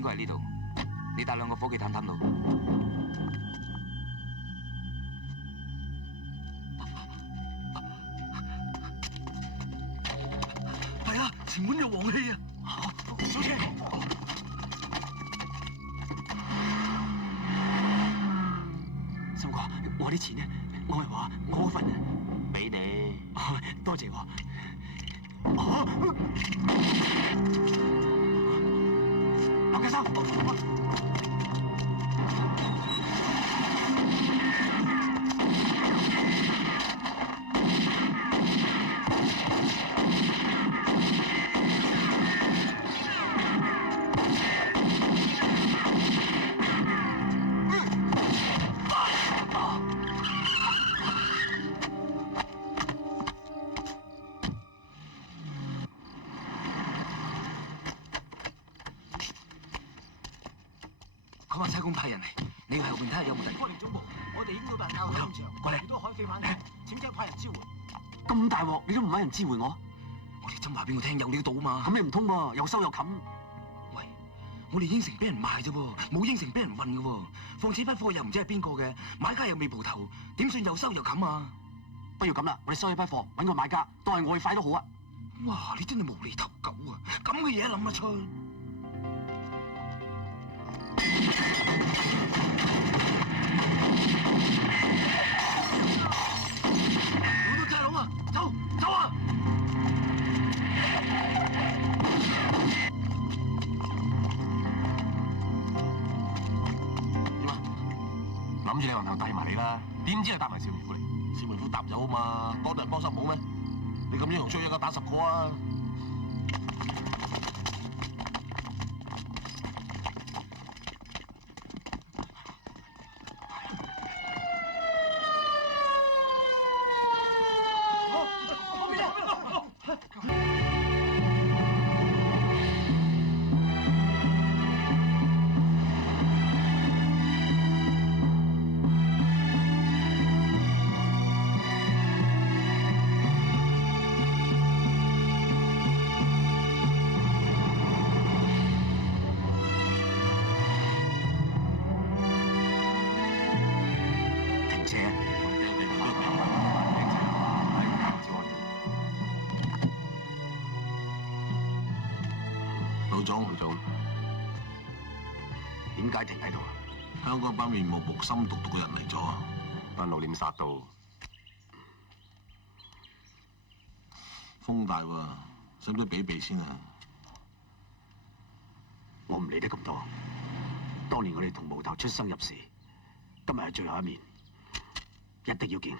應該係呢度。你帶兩個伙計探探路。係啊，前門有黃氣啊！小車，三哥，我啲錢呢？我係話我嗰份俾你。多謝喎。劉家生。佢話差公派人嚟，你去後邊睇下有冇人。科連總部，我哋已經到達教會現場，過嚟，遇到海匪反擊，請即刻派人支援。咁大鑊，你都唔揾人支援我？我哋真話俾我聽，有料到啊嘛。咁你唔通喎，又收又冚。喂，我哋應承俾人賣啫喎，冇應承俾人運嘅喎。況且筆貨又唔知係邊個嘅，買家又未蒲頭，點算又收又冚啊？不如咁啦，我哋收起筆貨，揾個買家，當係外快都好啊。哇！你真係無厘頭狗啊！咁嘅嘢諗得出？好多差佬啊！走走啊！點啊？諗住你雲頭帶埋你啦，點知係帶埋邵明富嚟？邵明富搭友啊嘛，多人幫手唔好咩？你咁英雄出一個打10個啊！點解停喺度啊？香港班面目木心毒毒嘅人嚟咗，班老臉殺到，風大喎，使唔使避先啊？我唔理得咁多。當年我哋同毛頭出生入死，今日係最後一面，一定要見。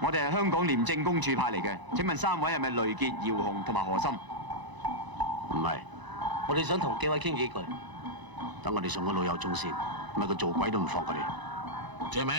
我哋係香港廉政公署派嚟嘅，請問3位係咪雷傑、姚紅同埋何心？唔係，我哋想同幾位傾幾句。等我哋送個老友中先，唔係佢做鬼都唔放佢哋。借咩？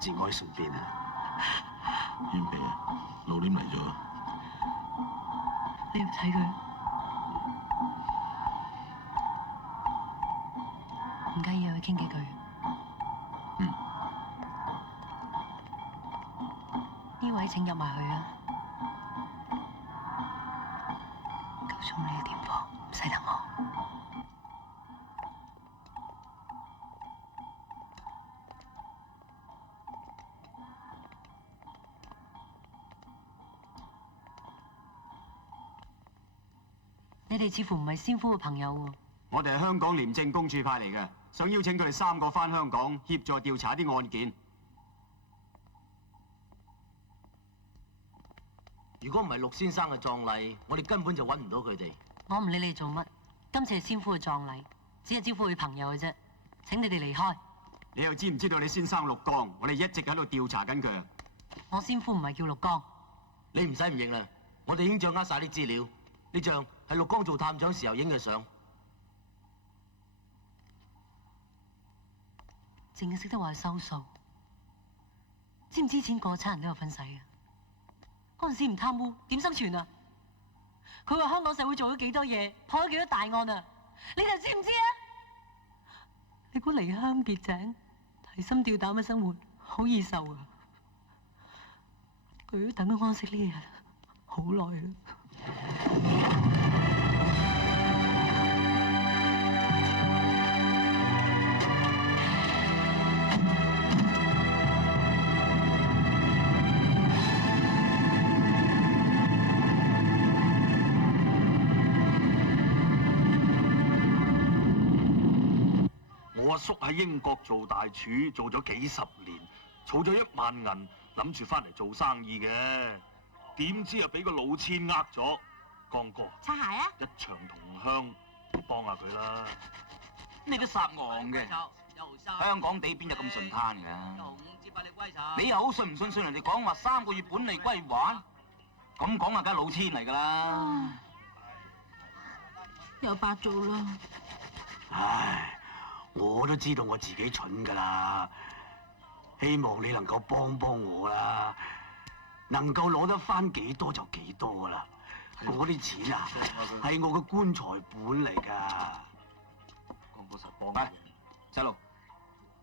節哀順變啊！袁皮啊，老臉嚟咗。你唔睇佢，唔介意去傾幾句？呢位請入埋去啊！夠鐘你嘅電報，唔使等我。你哋似乎唔係先夫嘅朋友喎。我哋係香港廉政公署派嚟嘅，想邀請佢哋3個返香港協助調查啲案件。如果唔係陸先生嘅葬禮，我哋根本就揾唔到佢哋。我唔理你做乜，今次係先夫嘅葬禮，只係招呼佢朋友嘅啫。請你哋離開。你又知唔知道你先生陸剛？我哋一直喺度調查緊佢。我先夫唔係叫陸剛。你唔使唔認啦，我哋已經掌握晒啲資料。呢張係陸剛做探長時候影嘅相。淨係識得話收數，知唔知錢過差人都有份使嘅？嗰陣時唔貪污，點生存啊？佢話香港社會做咗幾多嘢，破咗幾多大案啊？你哋知唔知啊？你估離鄉別井、提心吊膽嘅生活好易受啊？佢都等咗安息呢日好耐啦。我阿叔喺英國做大廚，做咗幾十年，儲咗1萬銀，諗住翻嚟做生意嘅。點知又俾個老千呃咗。江哥，擦鞋啊！一場同鄉，幫下佢啦。你都撒戇嘅，香港地邊有咁順攤㗎？你又好信唔信人哋講話3個月本利歸還？咁講啊，梗係老千嚟㗎啦。又白做啦。唉。我都知道我自己蠢㗎啦，希望你能夠幫幫我啦，能夠攞得返幾多就幾多㗎啦。嗰啲錢啊，係我嘅棺材本嚟㗎。江哥實幫。係，細路，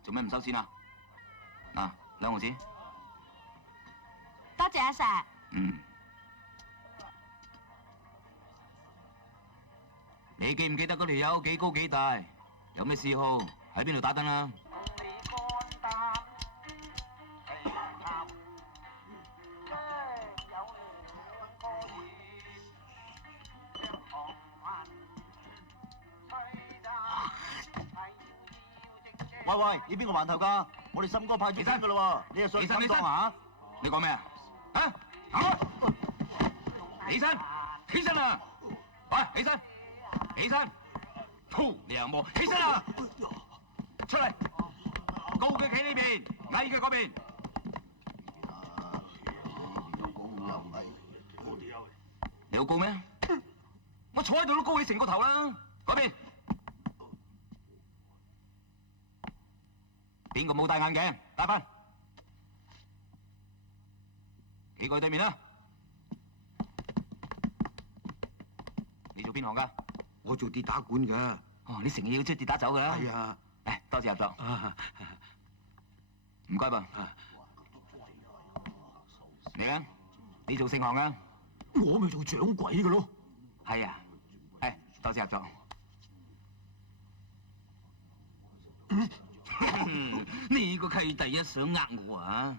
做咩唔收錢啊？嗱，2毫子。多謝阿 Sir。你記唔記得嗰條友幾高幾大？有咩嗜好？喺邊度打燈啊？喂喂，你邊個環頭㗎？我哋森哥派住先㗎啦喎，你又上森哥嚇？你講咩啊？啊！起身！起身啊！喂，起身！起身！你又冇起身啊！出嚟！高佢企呢邊，矮佢嗰邊。你好高咩？我坐喺度都高起成個頭啦！嗰邊邊個冇戴眼鏡？戴翻。企過去對面啦。你做邊行㗎？我做跌打館㗎。哦，你成日要出跌打走㗎啦。係啊。誒，多謝合作。唔該噃。你啊，你做姓行㗎？我咪做掌櫃㗎咯。係啊。誒，多謝合作。呢個契弟一想呃我啊！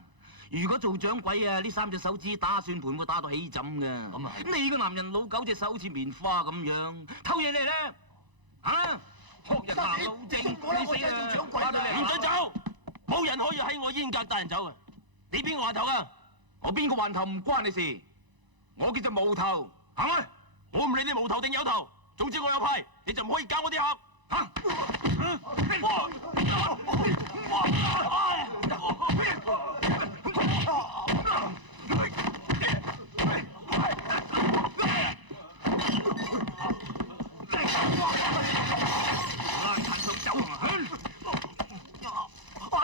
如果做掌櫃啊，呢3隻手指打算盤會打到起枕㗎。咁啊係。你個男人老9隻手好似棉花咁樣，偷嘢嚟咧！啊！學人行路正，你死啊！唔准走！冇人可以喺我煙格帶人走啊！你邊個環頭啊？我邊個環頭唔關你事。我叫做無頭，行啊！我唔理你無頭定有頭，總之我有派，你就唔可以搞我啲客。嚇！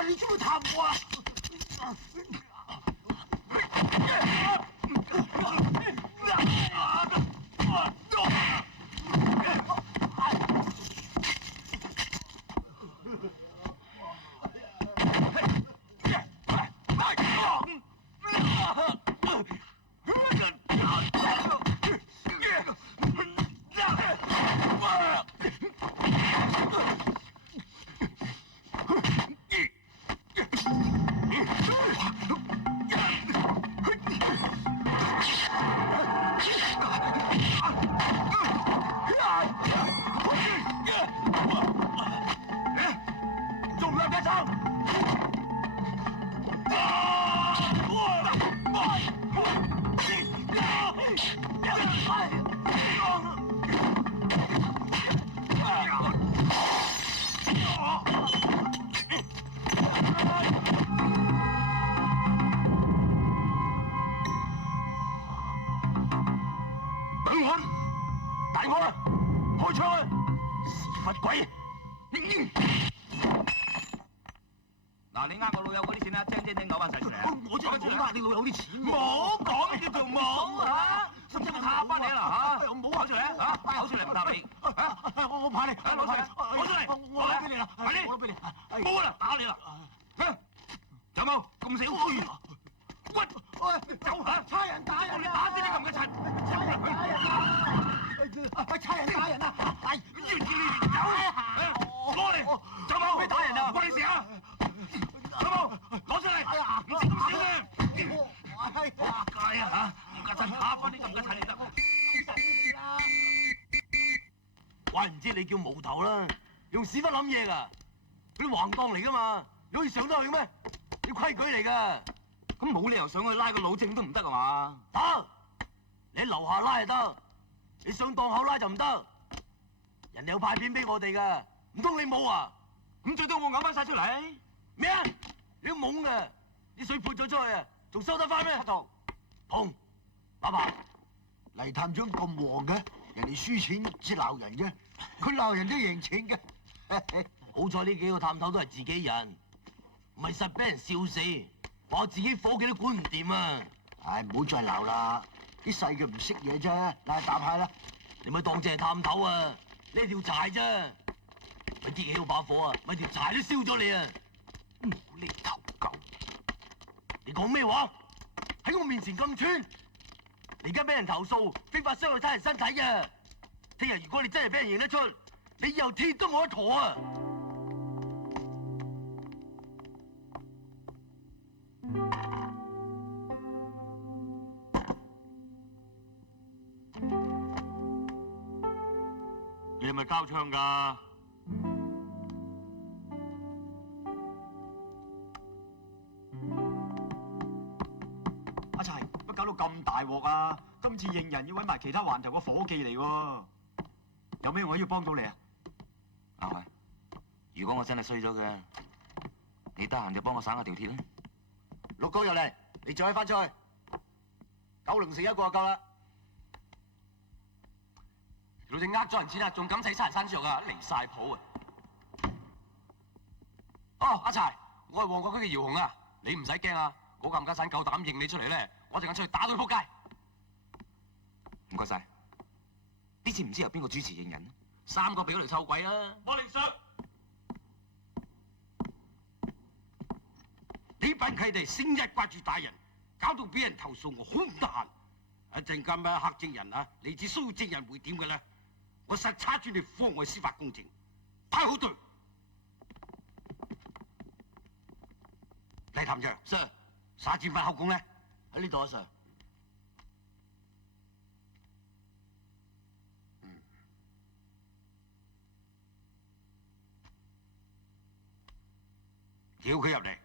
你做乜貪我啊？許安，大安啊，開槍啊！屎忽鬼！嗱，你呃我老友嗰啲錢啦，精嘔翻晒出嚟啊！我真係冇呃你老友啲錢喎。冇講叫做冇嚇，甚至我撻翻你啦嚇！唔好攞出嚟啊！攞出嚟唔答你嚇！我怕你，攞出嚟，攞出嚟，我攞俾你啦，快啲，我攞俾你。冇啦，打你啦！有冇咁少？喂，走嚇！差人打人你打死你咁嘅柒！差人打人啊！哎，要叫你走！攞嚟，走冇！咩打人啊？唔關你事啊！走冇，攞出嚟！唔識咁少嘅！仆街啊嚇！而家真打翻啲咁嘅柒嚟得！怪唔知你叫無頭啦，用屎忽諗嘢㗎，嗰啲橫檔嚟㗎嘛，你可以上得去咩？要規矩嚟㗎。咁冇理由上去拉個老正都唔得啊嘛？得，你喺樓下拉就得，你上檔口拉就唔得。人哋有派片俾我哋㗎，唔通你冇啊？咁最多我嘔翻晒出嚟。咩啊？你都懵㗎，啲水潑咗出去啊，仲收得翻咩？紅，打牌。黎探長咁黃嘅，人哋輸錢至鬧人嘅，佢鬧人都贏錢嘅。好彩呢幾個探頭都係自己人，唔係實俾人笑死，話我自己伙計都管唔掂啊！唉，唔好再鬧啦，啲細嘅唔識嘢啫，嗱搭下啦。你咪當正係探頭啊！呢條柴啫，咪激起到把火啊！咪條柴都燒咗你啊！無厘頭狗！你講咩話？喺我面前咁串，你而家俾人投訴非法傷害他人身體啊！聽日如果你真係俾人認得出，你以後鐵都冇得馱啊！你係咪交槍㗎？阿柴，乜搞到咁大鑊啊？今次認人要揾埋其他環頭嘅伙計嚟喎，有咩我要幫到你啊？阿偉，如果我真係衰咗嘅，你得閒就幫我省下條鐵啦。六哥入嚟，你再翻出去，9零成一個就夠啦。老正呃咗人錢啊，仲敢使殺人山豬肉啊，離晒譜啊！哦，阿柴，我係旺角區嘅姚紅啊，你唔使驚啊，嗰個冚家鏟夠膽認你出嚟咧，我陣間出去打到佢仆街。唔該晒。呢次唔知由邊個主持認人3個俾嗰條臭鬼啊！我凌上。呢班契弟成日掛住打人，搞到俾人投訴我好唔得閒。一陣間咩黑證人啊，嚟自騷擾證人會點嘅咧？我實叉住你妨礙司法公正，排好隊。黎探長 Sir， 沙展發口供咧？喺呢度啊 ，Sir。叫佢入嚟。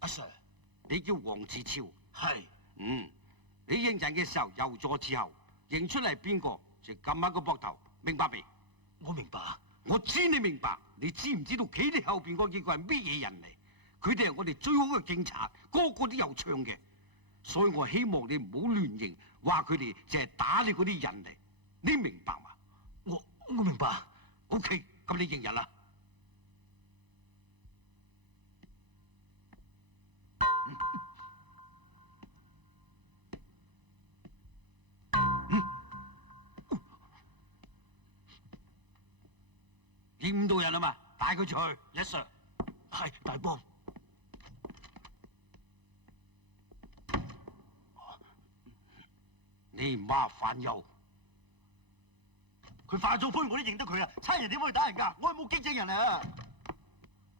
阿 Sir，你叫黃志超。係。你認人嘅時候有咗之後，認出嚟邊個就撳下個膊頭，明白未？我明白。我知你明白。你知唔知道企你後邊嗰幾個係咩嘢人嚟？佢哋係我哋最好嘅警察，個個都有槍嘅。所以我希望你唔好亂認，話佢哋淨係打你嗰啲人嚟。你明白嘛？我明白。OK，咁你認人啦。認唔到人啊嘛，帶佢出去。Yes sir。係，大幫。你麻煩又。佢化咗灰我都認得佢啊！差人點可以打人㗎？我係目擊證人啊！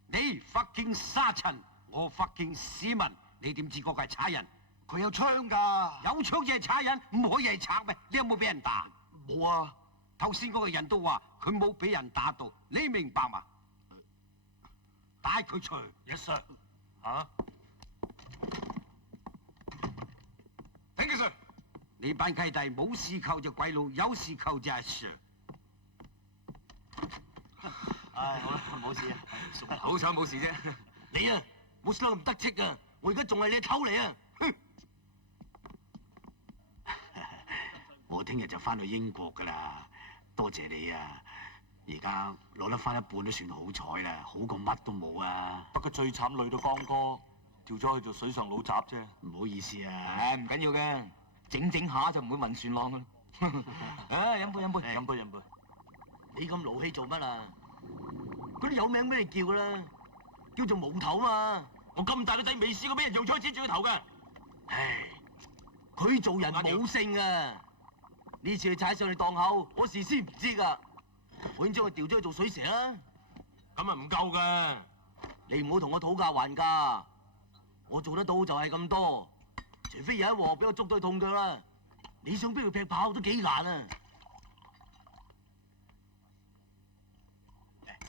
你 fucking 沙塵，我 fucking 市民，你點知嗰個係賊人？佢有槍㗎。有槍就係賊人，唔可以係賊咩？你有冇俾人打？冇啊！頭先嗰個人都話佢冇俾人打到，你明白嘛？帶佢出去。 Yes sir。嚇？Thank you sir。你班契弟冇事扣就鬼佬，有事扣就係 Sir。唉，好啦，冇事啊。好彩冇事啫。你啊，冇事得咁得戚啊！我而家仲係你頭嚟啊！我聽日就翻去英國噶啦，多謝你啊！而家攞得翻一半都算好彩啦，好過乜都冇啊！不過最慘累到江哥，調咗去做水上老雜啫。唔好意思啊，唉，唔緊要嘅，整下就唔會暈船浪噶啦。唉，飲杯飲杯飲杯飲杯。你咁勞氣做乜啊？嗰啲有名俾你叫啦，叫做無頭嘛。我咁大個仔未試過俾人用槍指住個頭嘅。唉，佢做人冇性啊！呢次佢踩上你檔口，我事先唔知噶，我已經將佢調咗去做水蛇啦。咁啊唔夠嘅。你唔好同我討價還價，我做得到就係咁多，除非有一鑊俾我捉到佢痛腳啦。你想俾佢劈炮都幾難啊！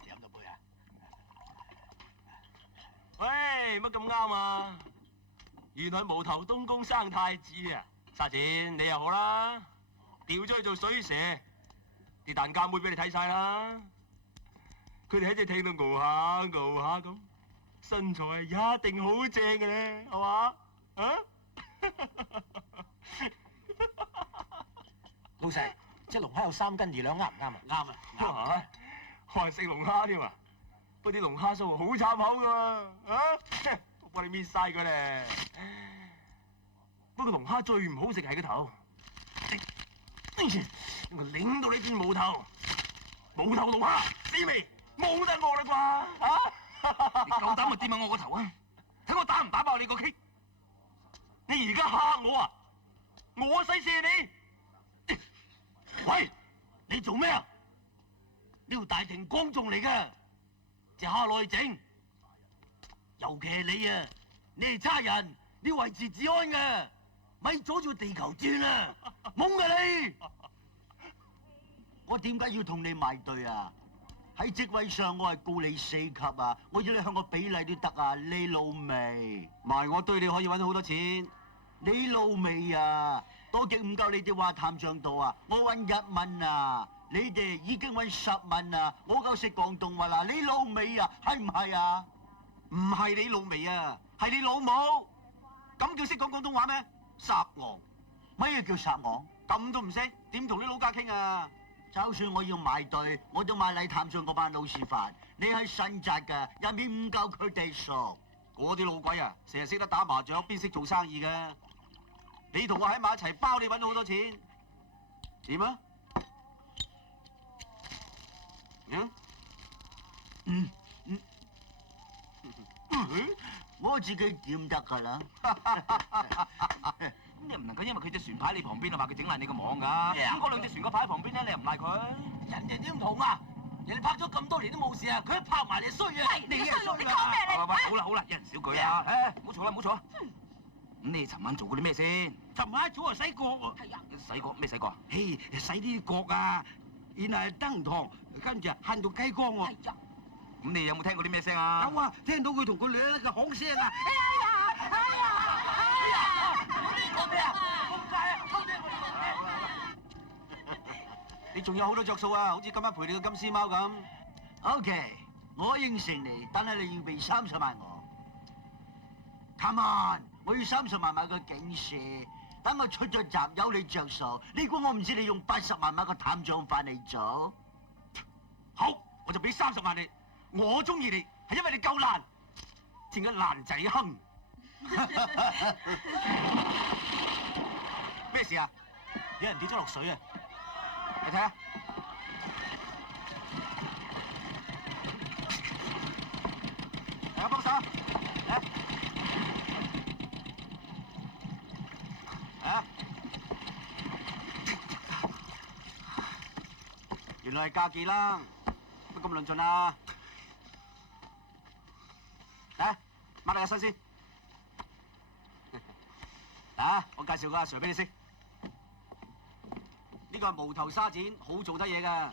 飲多杯啊！喂，乜咁啱啊？原來無頭東宮生太子啊！沙展你又好啦，調咗去做水蛇，啲蛋鑑妹俾你睇晒啦。佢哋喺隻艇度熬下熬下咁，身材係一定好正嘅咧，係嘛？啊？老細，隻龍蝦有3斤2兩啱唔啱啊？啱啊！哇！我係食龍蝦添啊！不過啲龍蝦酥好慘口噶嘛，啊！我幫你搣晒佢咧。不過龍蝦最唔好食係個頭，我擰到你變冇頭，冇頭龍蝦死未？冇得我啦啩！啊！你夠膽咪掂下我個頭啊！睇我打唔打爆你個棘！你而家嚇我啊！我使射你！喂，你做咩啊？呢條大庭廣眾嚟㗎，隻蝦落去整。尤其係你啊，你係差人，你要維持治安㗎，咪阻住地球轉啊！懵㗎你！我點解要同你埋對啊？喺職位上我係高你4級啊！我要你向我比例都得啊！你老味，埋我堆你可以揾到好多錢。你老味啊！多極唔夠你哋話探長度啊！我揾1蚊啊！你哋已經揾10蚊啊！我夠識廣東話啦！你老味啊，係唔係啊？唔係你老味啊，係你老母。咁叫識講廣東話咩？撒昂，乜嘢叫撒昂？咁都唔識，點同你老家傾啊？就算我要埋對，我都買禮探長嗰班老師飯。你係新紮㗎，入面唔夠佢哋熟。嗰啲老鬼啊，成日識得打麻雀，邊識做生意㗎？你同我喺埋一齊，包你揾到好多錢。點啊？我自己點得㗎啦。咁你唔能夠因為佢隻船牌喺你旁邊啊，話佢整爛你個網㗎。咁嗰兩隻船個牌喺旁邊咧，你又唔賴佢？人哋點同啊？人哋拍咗咁多年都冇事啊，佢一拍埋你衰啊！你衰佬，你講咩你？好啦好啦，一人少句啊！誒，唔好嘈啦唔好嘈啊！咁你尋晚做過啲咩先？尋晚早啊洗角喎，洗角咩洗角啊？嘿，洗啲角啊，然後登堂，跟住หั่到雞光喎。咁你有冇聽過啲咩聲啊？有啊，聽到佢同個女嘅響聲啊！你仲有好多着數啊，好似今晚陪你個金絲貓咁。OK，我應承你，但係你要俾30萬我。Come on，我要30萬買個警示，等我出咗閘有你着數。你估我唔知你用80萬買個探長飯嚟做？好，我就俾30萬你。我中意你係因為你夠爛，正一爛仔哼。咩事啊？有人跌咗落水啊！你睇下。大家幫手，嚟。啊！原來係嫁結啦，乜咁論盡啊？嚟，抹下個身先。啊！我介紹個阿 Sir 俾你識。呢個係無頭沙展，好做得嘢㗎。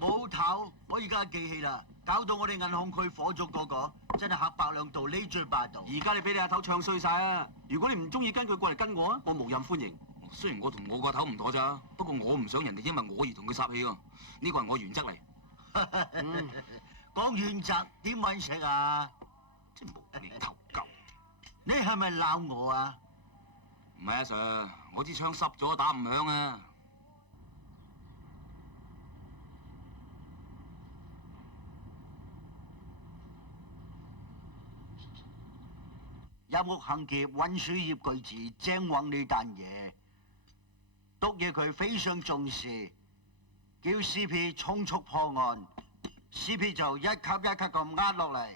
冇頭，我而家記起啦，搞到我哋銀行區火燭嗰個，真係黑白兩道，你最霸道。而家你俾你阿頭唱衰晒啊！如果你唔中意跟佢過嚟跟我啊，我無任歡迎。雖然我同我個頭唔妥咋，不過我唔想人哋因為我而同佢霎氣喎。呢個係我原則嚟。講原則點揾食啊？真無厘頭鳩！你係咪鬧我啊？唔係啊 Sir，我支槍濕咗打唔響啊！入屋行劫運輸業巨子鄭旺呢單嘢，督嘢佢非常重視，叫 CP 匆速破案。CP 就一級一級咁壓落嚟。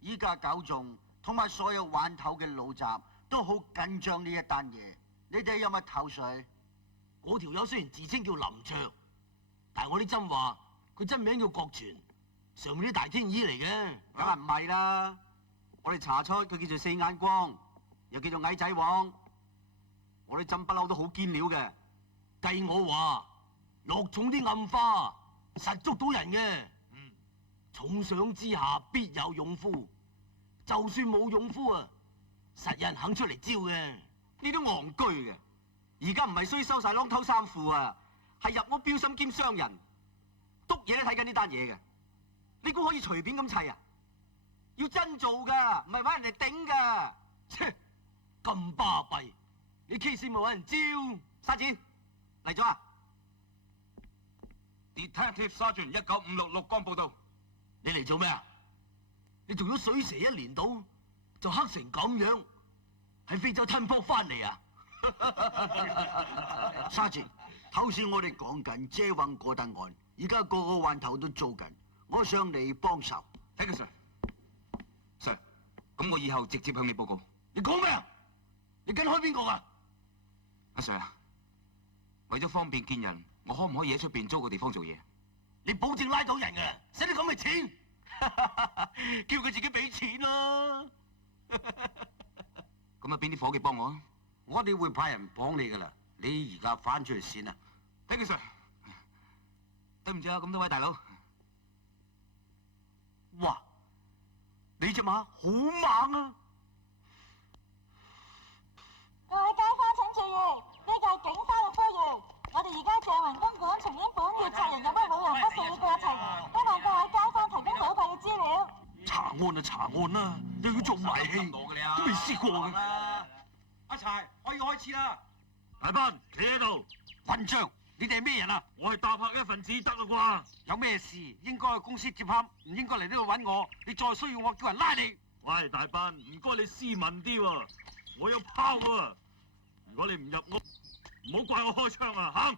依家九總同埋所有環頭嘅老雜都好緊張呢一單嘢，你哋有乜頭緒？嗰條友雖然自稱叫林卓，但係我啲真話，佢真名叫郭全，上面啲大天醫嚟嘅。梗係唔係啦，我哋查出佢叫做四眼光，又叫做矮仔王，我哋針不嬲都好堅料嘅。計我話落重啲暗花，實捉到人嘅。重賞之下必有勇夫，就算冇勇夫啊，實有人肯出嚟招嘅。呢啲戇居嘅，而家唔係衰收晒窿偷衫褲啊，係入屋標心兼傷人，督嘢都睇緊呢單嘢嘅。你估可以隨便咁砌啊？要真做噶，唔係揾人哋頂噶。切，咁巴閉，你 case 咪揾人招？沙展嚟咗啊 Detective Sergeant 19566綠光報道。你嚟做咩啊？你做咗水蛇1年到，就黑成咁樣，喺非洲吞泡翻嚟啊？沙姐，頭先我哋講緊遮運嗰單案，而家個個環頭都做緊，我想你幫手。睇佢 Sir，咁我以後直接向你報告。你講咩啊？你跟開邊個啊？阿 Sir，為咗方便見人，我可唔可以喺出邊租個地方做嘢？你保證拉到人嘅，使得咁嘅錢？叫佢自己俾錢啦。咁啊，邊啲伙計幫我啊？我哋會派人綁你噶啦，你而家翻出去先啦。Thank you Sir。對唔住啊，咁多位大佬。哇！你隻馬好猛啊！各位街坊請注意，呢個係警方嘅呼籲。我哋而家鄭雲公館重演本月賊人入屋老人不遂嘅過程，希望各位街坊提供寶貴嘅資料。查案啊查案啦，又要做埋戲，都未試過嘅。阿柴，可以開始啦！大班企喺度，混帳，你哋係咩人啊？我係搭客一份子得啦啩？有咩事應該去公司接洽，唔應該嚟呢度揾我。你再需要我叫人拉你。喂，大班，唔該你斯文啲喎，我有炮喎。如果你唔入屋，唔好怪我開槍啊！行。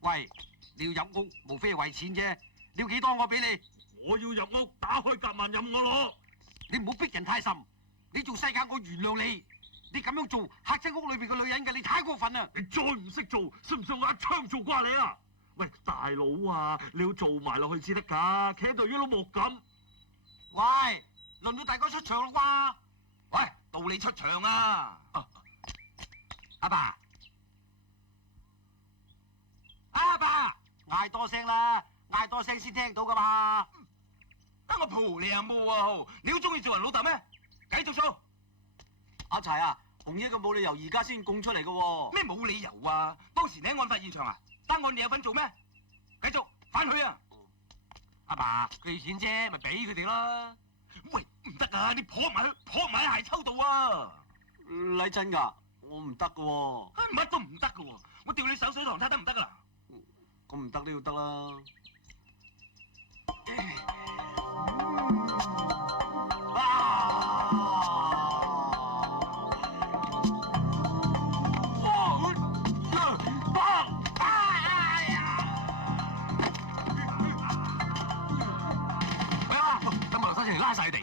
喂，你要入屋，無非係為錢啫。你要幾多我俾你？我要入屋，打開夾萬任我攞。你唔好逼人太甚。你做世界，我原諒你。你咁樣做嚇親屋裏邊嘅女人嘅，你太過分啦！你再唔識做，信唔信我一槍做瓜你啊？喂，大佬啊，你要做埋落去至得㗎，企喺度一碌木咁。喂，輪到大哥出場啦喂，到你出場啊！阿爸，阿爸，嗌多聲啦，嗌多聲先聽到噶嘛。我蒲你啊冇啊！你好中意做人老豆咩？繼續做。阿柴啊，紅爺佢冇理由而家先供出嚟嘅喎。咩冇理由啊？當時你喺案發現場啊，單案你有份做咩？繼續返去啊！阿爸，佢要錢啫，咪俾佢哋啦。喂，唔得啊！你撲埋喺鞋抽度啊！嚟真㗎，我唔得嘅喎。乜都唔得嘅喎，我吊你上水堂睇得唔得㗎啦？咁唔得都要得啦。拉晒地，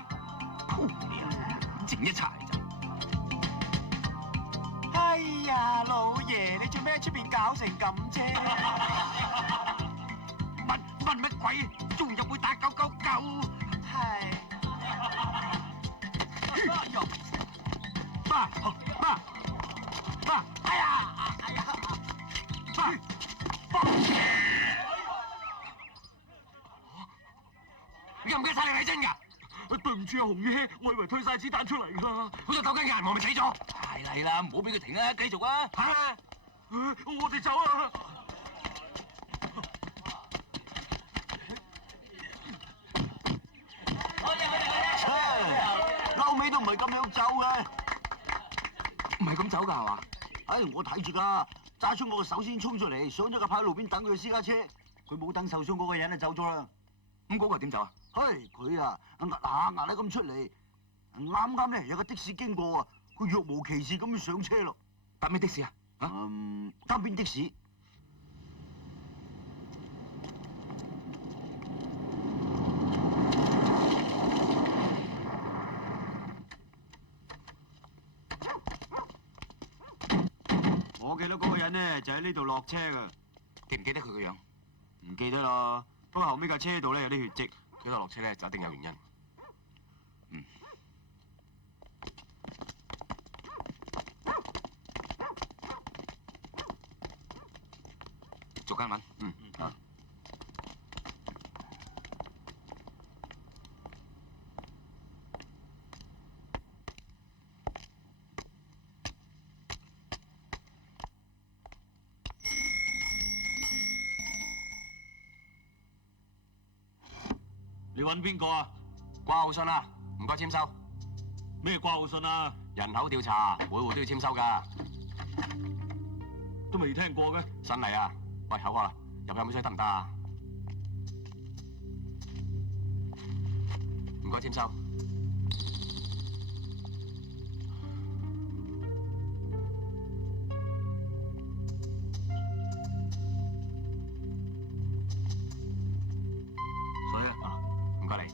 靜一柴就。哎呀，老爺，你做咩喺出邊搞成咁啫？問乜鬼？仲入會打999？係。爸，哎呀，爸，你唔記得晒你係真㗎？對唔住啊，紅爺，我以為推晒子彈出嚟㗎。好似鬥緊嘅人，我咪死咗。係啦，唔好俾佢停啊，繼續啊！嚇！我哋走啊！嬲尾都唔係咁樣走嘅。唔係咁走㗎係嘛？唉，我睇住㗎，揸出我個手先衝出嚟，上咗架牌喺路邊等佢私家車，佢冇等受傷嗰個人就走咗啦。咁嗰個點走啊？嘿，佢啊，壓咁出嚟，啱啱咧有個的士經過啊，佢若無其事咁上車咯。搭咩的士啊？啊？單邊的士。我記得嗰個人咧就喺呢度落車噶，記唔記得佢個樣？唔記得啦。不過後尾架車度咧有啲血跡。佢落車咧就一定有原因。逐間揾。你揾邊個啊？掛號信啊，唔該簽收。咩掛號信啊？人口調查，每戶都要簽收㗎。都未聽過嘅。新嚟啊！喂，口渴啦，入去飲水得唔得啊？唔該簽收。水啊！唔該你。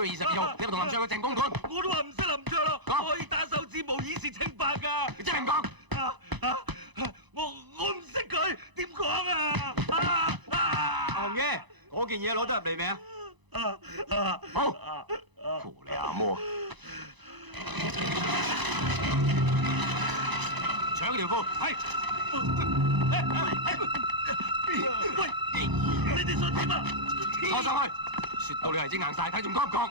22號，你咪同林卓嘅鄭公館。我都話唔識林卓咯，我可以打手指模以示清白㗎。你真係唔講？我唔識佢，點講啊？紅爺，嗰件嘢攞得入嚟未啊？好，扶你阿媽。搶條褲，係。喂，你哋想點啊？坐上去。説到你係隻硬晒，睇仲講唔講？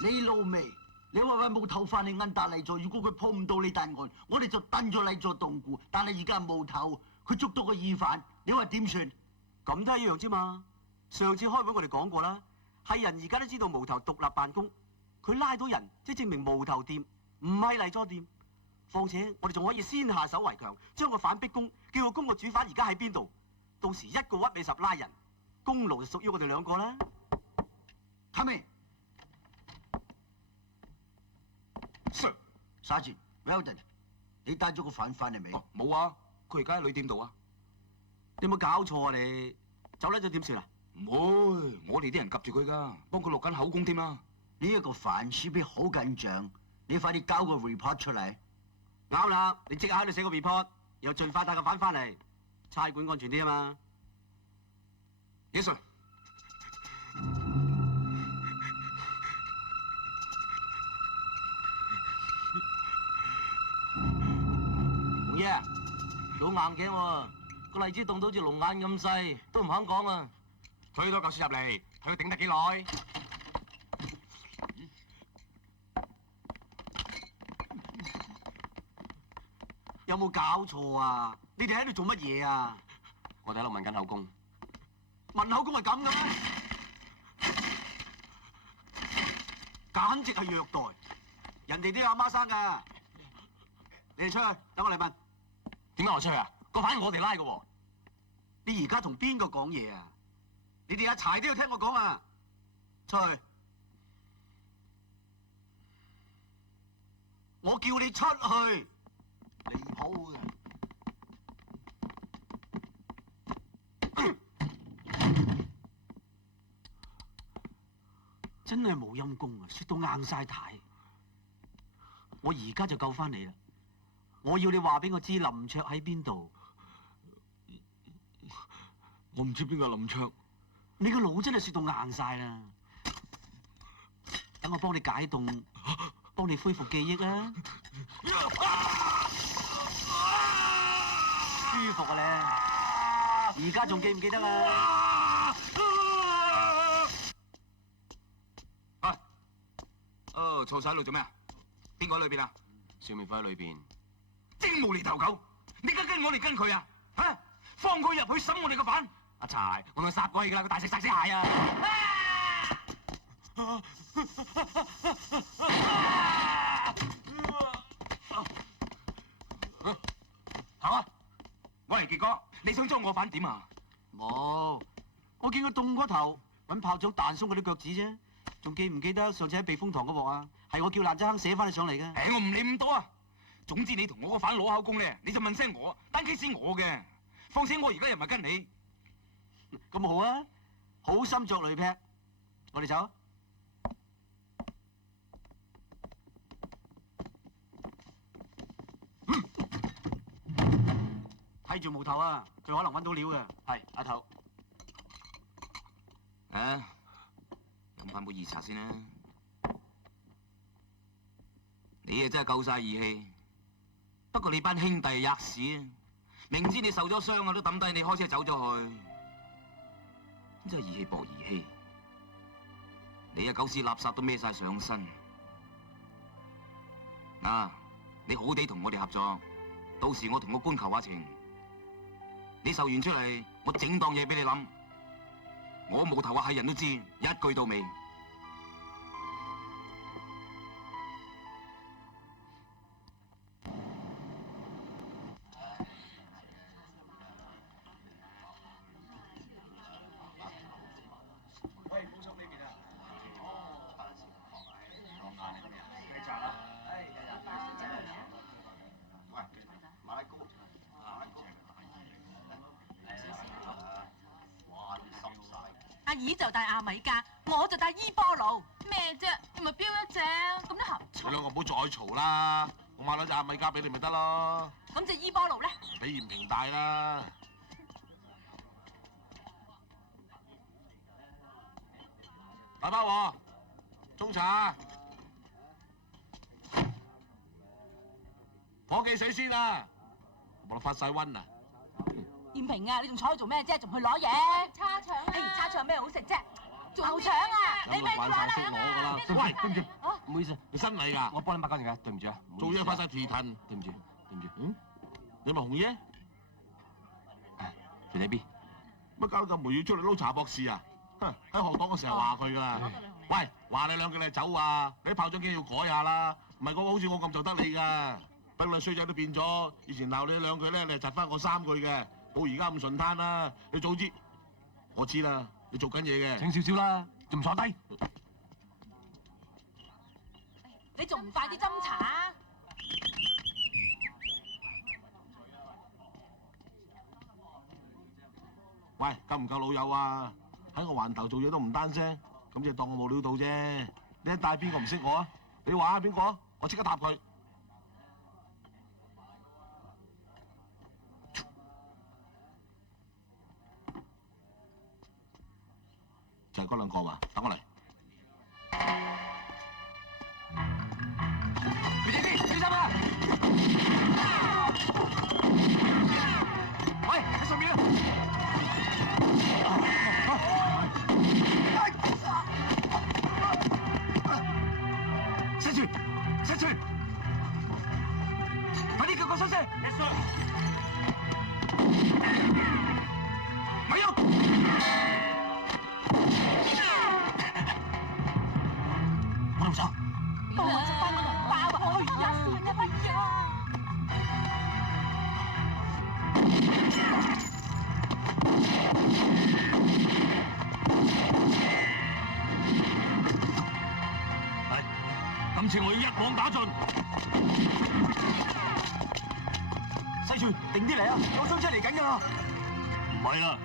你老味，你話喂冇頭翻嚟摁達嚟做，如果佢破唔到你單案，我哋就燉咗你做凍菇。但係而家冇頭，佢捉到個疑犯，你話點算？咁都係一樣啫嘛。上次開會我哋講過啦，係人而家都知道無頭獨立辦公，佢拉到人，即係證明無頭店唔係麗佐店。況且我哋仲可以先下手為強，將個反逼供，叫個供個主犯而家喺邊度。到時一個屈你10拉人，功勞就屬於我哋2個啦。睇未 Sir， Sergeant Weldon， 你帶咗個犯翻嚟未？冇啊，佢而家喺旅店度啊。你有冇搞錯啊你？走甩咗點算啊？唔會，我哋啲人及住佢㗎，幫佢錄緊口供添啦。呢一個犯 CP 好緊張，你快啲交個 report 出嚟。啱啦，你即刻喺度寫個 report，又盡快帶個犯翻嚟，差館安全啲啊嘛。Yes sir。紅爺，做硬頸喎，個荔枝凍到好似龍眼咁細，都唔肯講啊！推多嚿雪入嚟，睇佢頂得幾耐。有冇搞錯啊？你哋喺度做乜嘢啊？我哋喺度問緊口供。問口供係咁嘅咩？簡直係虐待，人哋啲阿媽生㗎。你哋出去，等我嚟問。點解我出去啊？個犯我哋拉嘅喎。你而家同邊個講嘢啊？你哋阿柴都要聽我講啊！出去。我叫你出去。離譜嘅。真係冇陰功啊！雪到硬晒太。我而家就救翻你啦！我要你話俾我知林卓喺邊度。我唔知邊個林卓。你個腦真係雪到硬晒啦！等我幫你解凍，幫你恢復記憶啊！舒服啊你！而家仲記唔記得啊？哦，坐晒喺度做咩啊？邊個喺裏邊啊？小面輝喺裏邊。真無厘頭狗！你而家跟我哋跟佢啊？嚇！放佢入去審我哋個犯！阿柴，我同佢殺過氣㗎啦，佢大食殺死蟹啊！行啊！喂，傑哥，你想裝我犯點啊？冇，我見佢凍過頭，揾炮仗彈鬆佢啲腳趾啫。仲記唔記得上次喺避風塘嗰鑊啊？係我叫爛仔坑寫翻你上嚟嘅。我唔理咁多啊！總之你同我個犯攞口供咧，你就問聲我，單 case 我嘅。況且我而家又唔係跟你。咁好啊，好心着雷劈，我哋走。睇住無頭啊，佢可能揾到料嘅。係阿頭。飲翻杯熱茶先啦。你啊真係夠晒義氣，不過你班兄弟吔屎啊！明知你受咗傷啊，都抌低你開車走咗去，真係義氣薄義氣。你啊狗屎垃圾都孭晒上身。你好好地同我哋合作，到時我同個官求下情。你受完出嚟，我整檔嘢俾你諗。我無頭啊，係人都知，一句到尾。阿姨就帶阿米加，我就帶伊波魯。咩啫？你咪標一隻，咁都合你兩個唔好再嘈啦，我買兩隻阿米加俾你咪得咯。咁隻伊波魯咧？俾鹽平大啦。大包喎，中茶，伙計水先啊，冇得發晒瘟啊！燕平啊，你仲坐喺度做咩啫？仲去攞嘢？叉腸啊！叉腸咩好食啫？牛腸啊！你咩玩晒識攞㗎啦。喂，對唔住，唔好意思，你新嚟㗎？我幫你抹乾淨㗎，對唔住啊。做嘢發晒蹄騰，對唔住，對唔住。你咪紅爺？肥仔 B，乜搞到咁梅要出嚟撈茶博士啊？喺學堂我成日話佢㗎。喂，話你兩句你走啊！你啲炮仗機要改下啦，唔係個個好似我咁就得你㗎。不過衰仔都變咗，以前鬧你兩句咧，你係窒翻我3句嘅。冇而家咁順攤啦！你早知，我知啦，你做緊嘢嘅。請少少啦，仲唔坐低？你仲唔快啲斟茶啊？喂，夠唔夠老友啊？喺個環頭做嘢都唔單聲，咁就當我冇料到啫。你一帶邊個唔識我啊？你話下邊個？我即刻答佢。就係嗰兩個嘛，等我嚟。你哋小心啊！喂，喺上面啊！石泉，石泉，快啲叫個收聲！咪喐！我動手。幫我捉翻嗰人爆啊！有事嘅不要啊！今次我要一網打盡。西泉，定啲嚟啊！有槍車嚟緊㗎啦！唔係啦，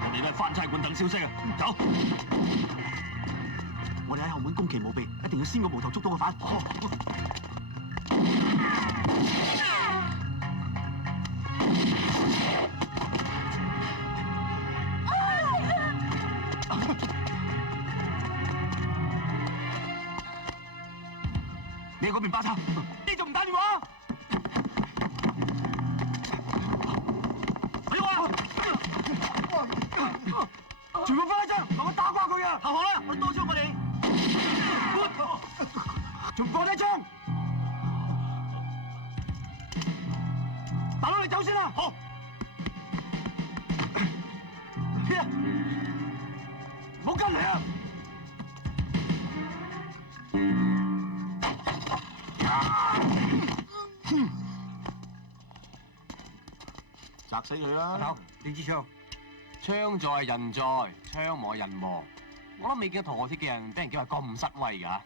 我哋都係翻差館等消息啊！走！我哋喺後門攻其無備，一定要先個無頭捉到個犯。你嗰邊巴叉，你仲唔打電話？你話，全部翻一張，同我打瓜佢啊！投降啦！我多咗我哋，仲放一張，大佬你走先啦！好，唔好跟嚟啊！砸死佢啦！阿頭，你支槍？槍在人在，槍亡人亡。我都未見過陀鐵嘅人俾人叫係咁失威㗎。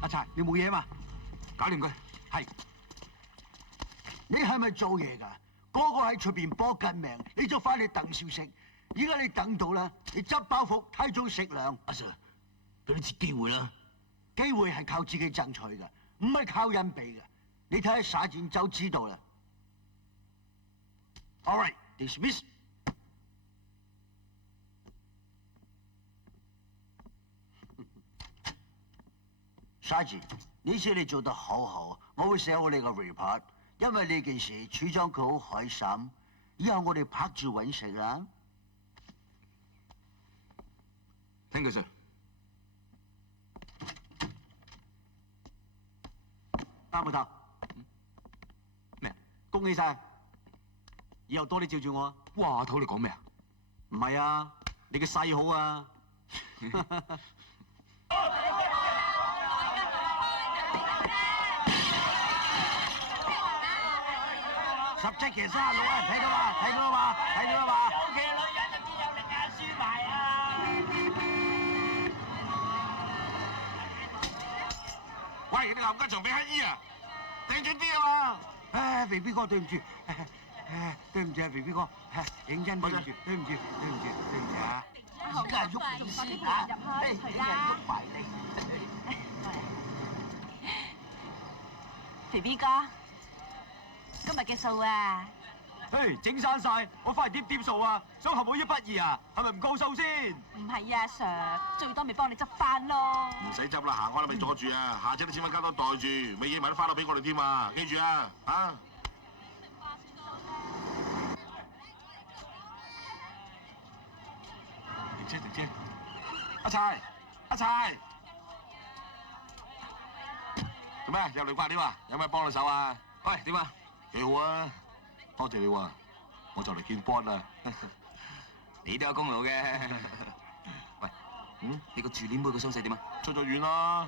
阿柴，你冇嘢嘛？搞掂佢。係。你係咪做嘢㗎？個個喺出邊搏緊命，你就翻嚟等消息。而家你等到啦，你執包袱睇早食糧。阿 Sir，俾你次機會啦。機會係靠自己爭取㗎，唔係靠人俾㗎。你睇下沙展就知道啦。All right, dismiss。沙展，呢次你做得好好，我會寫好你個 report，因為呢件事處長佢好開心，以後我哋拍住揾食啦。Thank you, sir。擔個頭。咩啊？恭喜晒！以後多啲照住我啊！哇，阿頭你講咩啊？唔係啊，你嘅勢好啊！ 17期36啊！睇到嘛？睇到嘛？睇到嘛？有騎女人就邊有力眼輸埋啊！喂，你冚家場俾乞衣啊！掟準啲啊嘛！唉，肥 B 哥對唔住，對唔住啊，肥 B 哥，認真對唔住，對唔住啊！而家喐啲先嚇，係啦，喐埋你。肥 B 哥，今日嘅數啊！嘿，整散晒，我翻嚟點數啊？想合我一不二啊？係咪唔夠數先？唔係啊，Sir，最多咪幫你執翻咯。唔使執啦，行開啦，咪阻住啊！下次啲錢蚊交多袋住，咪嘢埋都翻到俾我哋添啊！記住啊，啊！停車，阿柴，做咩？入嚟刮料啊？有咩幫到手啊？喂，點啊？幾好啊！多謝你喎，我就嚟見 boss 啦。你都有功勞嘅。喂，你個住鏈妹個傷勢點啊？出咗院啦。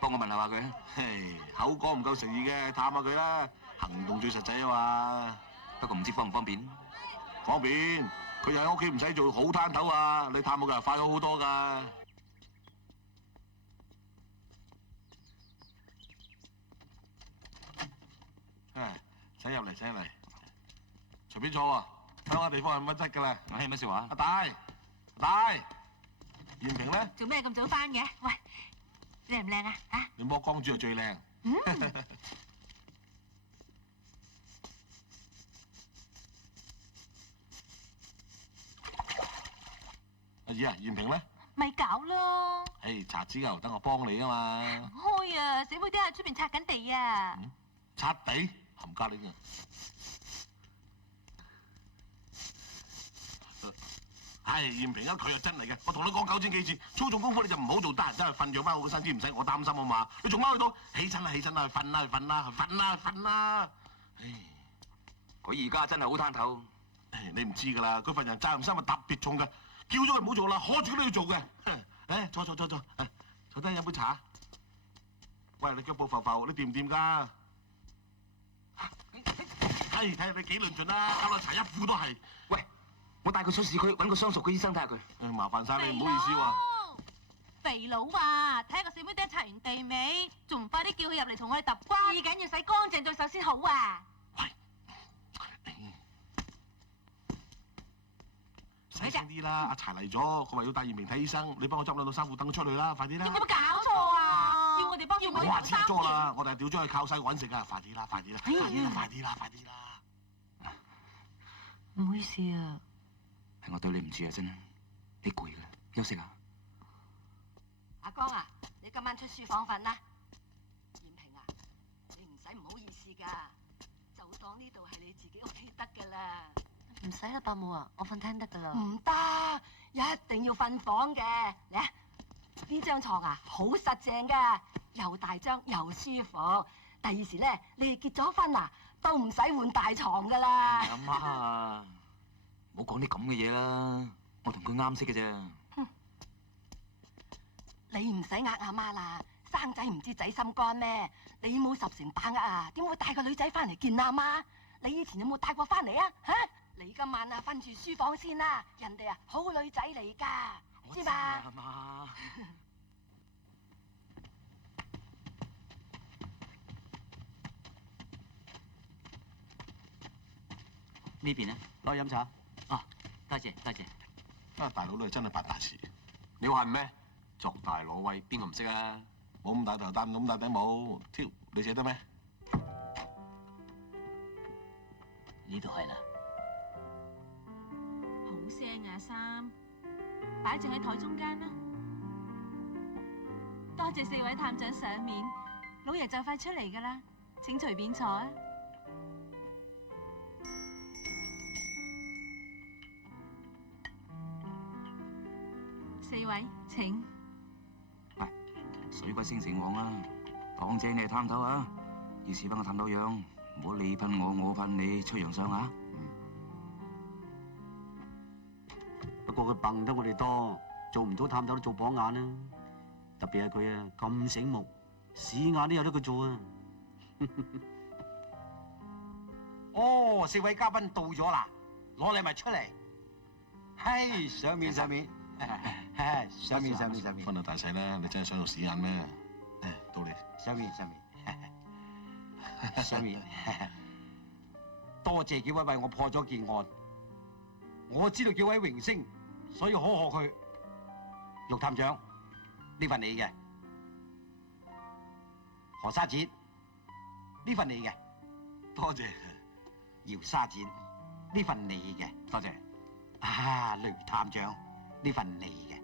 幫我問下佢。嘿，口講唔夠誠意嘅，探下佢啦。行動最實際啊嘛。不過唔知方唔方便？方便，佢又喺屋企唔使做，好攤頭啊！你探我嘅快咗好多㗎。使入嚟，隨便坐喎，香港地方係乜質㗎啦？係乜笑話？阿大，嚴平咧？做咩咁早翻嘅？喂，靚唔靚啊？嚇！你剝光豬係最靚。阿姨啊，嚴平咧？咪搞咯！誒，搽紙油等我幫你啊嘛。開啊！社會啲喺出邊拆緊地啊！擦地冚家拎啊！唉，嚴平啊，佢又真係嘅。我同你講9000幾次，操縱功夫你就唔好做，得閒真係瞓養翻好個身，知唔使我擔心啊嘛。你仲踎喺度，起身啦，瞓啦！唉，佢而家真係好攤頭。你唔知㗎啦，佢份人責任心係特別重嘅，叫咗佢唔好做啦，可住佢都要做嘅。誒，坐，坐低飲杯茶。喂，你腳步浮浮，你掂唔掂㗎？睇下你幾論盡啦，搞到茶一褲都係。喂，我帶佢出市區揾個相熟嘅醫生睇下佢。麻煩晒你，唔好意思喎。肥佬啊，睇下個小妹仔拆完地未？仲唔快啲叫佢入嚟同我哋揼瓜？最緊要洗乾淨對手先好啊！細聲啲啦，阿柴嚟咗，佢話要帶嚴明睇醫生，你幫我執兩套衫褲等佢出去啦，快啲啦！有冇搞錯啊？要我哋幫佢我話知咗啦，我哋係掉咗去靠西揾食啊！快啲啦！唔好意思啊，係我對你唔住啊，真係。你攰㗎，休息啊。阿江啊，你今晚出書房瞓啦。嚴平啊，你唔使唔好意思㗎，就當呢度係你自己屋企得㗎啦。唔使啦，伯母啊，我瞓廳得㗎啦。唔得，一定要瞓房嘅。嚟啊，呢張床啊，好實淨㗎，又大張又舒服。第二時咧，你哋結咗婚啊，都唔使換大床㗎啦。阿媽啊，唔好講啲咁嘅嘢啦，我同佢啱識嘅啫。你唔使呃阿媽啦，生仔唔知仔心肝咩？你冇10成把握啊，點會帶個女仔翻嚟見阿媽？你以前有冇帶過翻嚟啊？嚇！你今晚啊瞓住書房先啦，人哋啊好女仔嚟㗎，知嘛？阿媽，呢邊咧，攞去飲茶。哦，多謝。啊，大佬你真係辦大事，你話係咩？作大攞威，邊個唔識啊？冇咁大頭戴咁大頂帽，挑你寫得咩？呢度係啦。好聲啊，衫擺正喺台中間啦。多謝4位探長賞面，老爺就快出嚟㗎啦，請隨便坐啊。4位請。喂，水鬼升城隍啊！講正你係探頭啊！要試翻個探頭樣，唔好你噴我，我噴你，出洋相啊！不過佢笨得我哋多，做唔到探頭都做榜眼啦。特別係佢啊，咁醒目，屎眼都有得佢做啊！哦，4位嘉賓到咗啦，攞禮物出嚟。係，上面。上面。分到大細啦，你真係想做屎眼咩？到你。上面。多謝幾位為我破咗件案。我知道幾位榮星，所以好學佢。陸探長，呢份你嘅。何沙展，呢份你嘅。多謝。姚沙展，呢份你嘅。多謝。雷探長，呢份你嘅。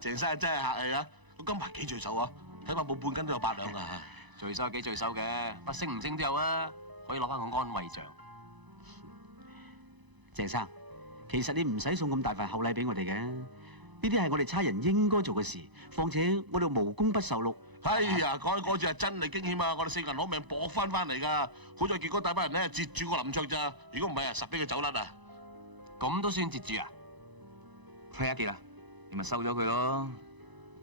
鄭生真係客氣啊！我金牌幾聚手啊？睇怕冇半斤都有8兩啊！聚手有幾聚手嘅，不升唔升都有啊，可以攞翻個安慰獎。鄭生，其實你唔使送咁大份厚禮俾我哋嘅，呢啲係我哋差人應該做嘅事。況且我哋無功不受祿。哎呀，講起嗰次係真係驚險啊！我哋4個人攞命搏翻嚟㗎，好在結果大班人咧截住個林卓咋，如果唔係啊，實俾佢走甩啊！咁都算截住啊？係啊，傑啊，你咪收咗佢咯，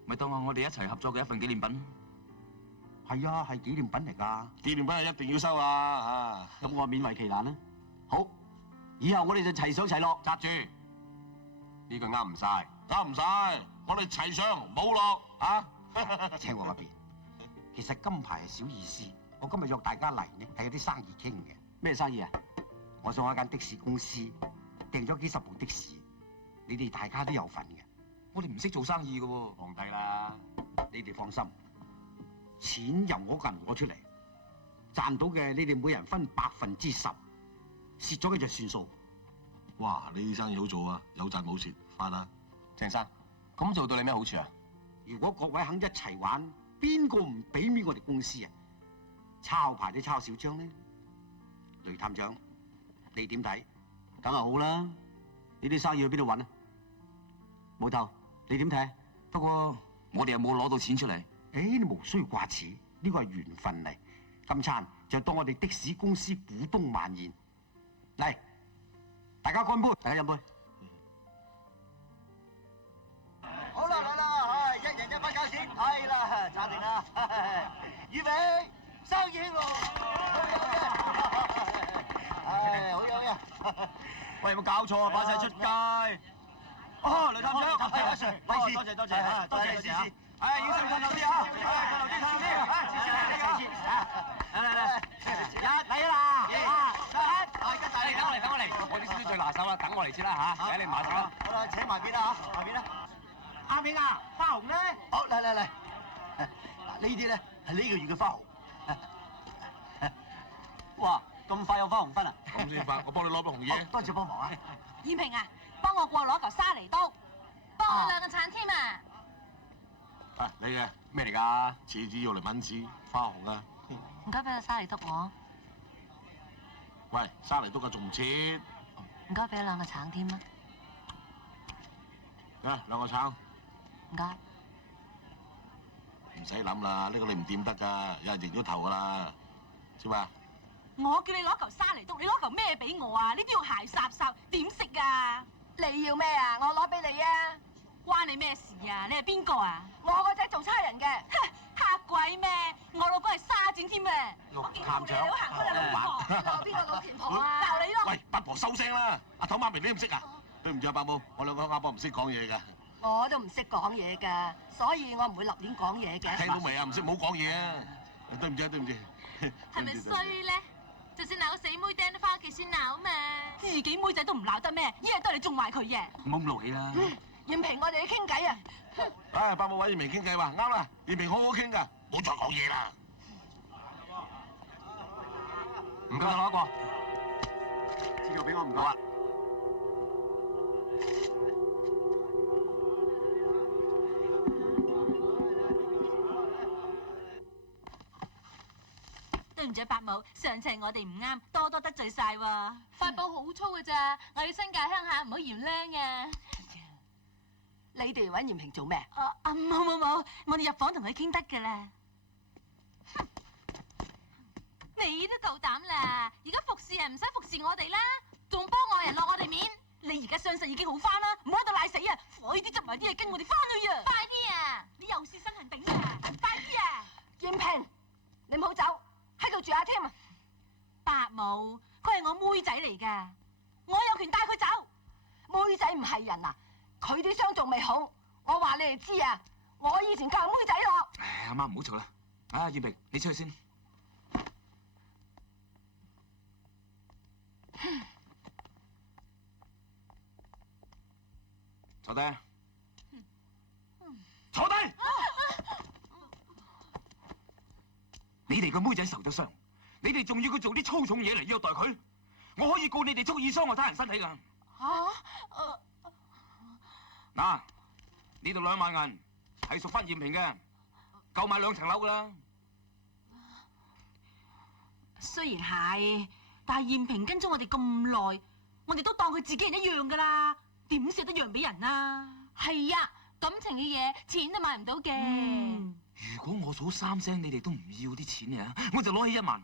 咪當我哋一齊合作嘅一份紀念品。係啊，係紀念品嚟㗎。紀念品係一定要收啊！咁我勉為其難啦。好，以後我哋就齊上齊落。揸住，呢句啱唔晒？啱唔晒？我哋齊上冇落啊！請我嗰邊。其實金牌係小意思，我今日約大家嚟呢係有啲生意傾嘅。咩生意啊？我送一間的士公司，訂咗幾10部的士，你哋大家都有份嘅。我哋唔識做生意嘅喎。放低啦，你哋放心，錢由我個人攞出嚟，賺到嘅你哋每人分10%，蝕咗嘅就算數。哇！呢啲生意好做啊，有賺冇蝕，快啦！鄭生，咁做對你咩好處啊？如果各位肯一齊玩，邊個唔俾面我哋公司啊？抄牌都抄小張呢？雷探長，你點睇？梗係好啦，呢啲生意去邊度揾啊？冇頭，你點睇？不過我哋又冇攞到錢出嚟。你無需掛齒，呢個係緣分嚟。今餐就當我哋的士公司股東晚宴，嚟，大家乾杯，大家飲杯。好啦，嚟啦，一人一把交錢，係啦，揸定啦，預備，生意興隆，好有嘅，喂，有冇搞錯啊？擺晒出街。哦，雷探長，阿 Sir，多謝，多謝，試試。影相近留啲啊！近留啲，嚟啦！等我嚟，我啲先最拿手啦，等我嚟先啦嚇，睇你唔拿手啦。好啦，請埋邊啦嚇，埋邊啦。阿炳啊，花紅咧？好，嚟，嗱呢啲咧係呢個月嘅花紅。哇，咁快有花紅分啊？咁先快，我幫你攞筆紅嘢。多謝幫忙啊！燕平啊，幫我過攞嚿沙梨刀，幫我兩個橙添啊！啊，你嘅咩嚟㗎？廁紙用嚟抿紙，花紅啊！唔該俾個沙梨督我，喂，沙梨都夠仲唔切？唔該俾兩個橙添啊！啊，2個橙，唔該。唔使諗啦，呢個你唔掂得㗎，有人認咗頭㗎啦，知嘛？我叫你攞嚿沙梨督，你攞嚿咩俾我啊？呢啲要鞋霎霎，點食啊？你要咩啊？我攞俾你啊！關你咩事啊？你係邊個啊？我個仔做差人嘅。嚇鬼咩？我老公係沙展添啊！陸探長，行開啦，鬧邊個老田婆啊？鬧你咯！喂，八婆收聲啦！阿頭媽咪你都唔識啊？對唔住啊，伯母，我兩個阿婆唔識講嘢㗎。我都唔識講嘢㗎，所以我唔會立亂講嘢嘅。聽到未啊？唔識唔好講嘢啊！對唔住啊，對唔住。係咪衰咧？就算鬧個死妹釘都翻屋企先鬧嘛。自己妹仔都唔鬧得咩？一日都係你縱壞佢嘅。唔好咁勞氣啦。燕平，我哋去傾偈啊！唉，伯母揾燕平傾偈話啱啦，燕平好好傾㗎，冇再講嘢啦。唔該，攞一個。資料俾我唔該。好啊。對唔住伯母，上次係我哋唔啱，多得罪晒喎。法寶好粗㗎咋，我要新界鄉下唔好嫌靚啊！你哋揾燕平做咩？冇，我哋入房同佢傾得㗎啦。你都夠膽啦！而家服侍人唔使服侍我哋啦，仲幫外人落我哋面。你而家傷勢已經好翻啦，唔好喺度賴死啊！快啲執埋啲嘢跟我哋翻去啊！快啲啊！你又是身痕頂啊！快啲啊！燕平，你唔好走。喺度住下添啊！伯母，佢係我妹仔嚟㗎，我有權帶佢走。妹仔唔係人啊，佢啲傷仲未好。我話你哋知啊，我以前教妹仔咯。唉，阿媽唔好嘈啦。啊，燕平，你出去先。坐低。坐低。你哋個妹仔受咗傷，你哋仲要佢做啲粗重嘢嚟虐待佢，我可以告你哋蓄意傷害他人身體㗎。嗱，呢度2萬銀係屬翻艷平嘅，夠買2層樓㗎啦。雖然係，但係艷平跟咗我哋咁耐，我哋都當佢自己人一樣㗎啦，點捨得讓俾人啊？係啊，感情嘅嘢錢都買唔到嘅。如果我數3聲，你哋都唔要啲錢嘅，我就攞起1萬。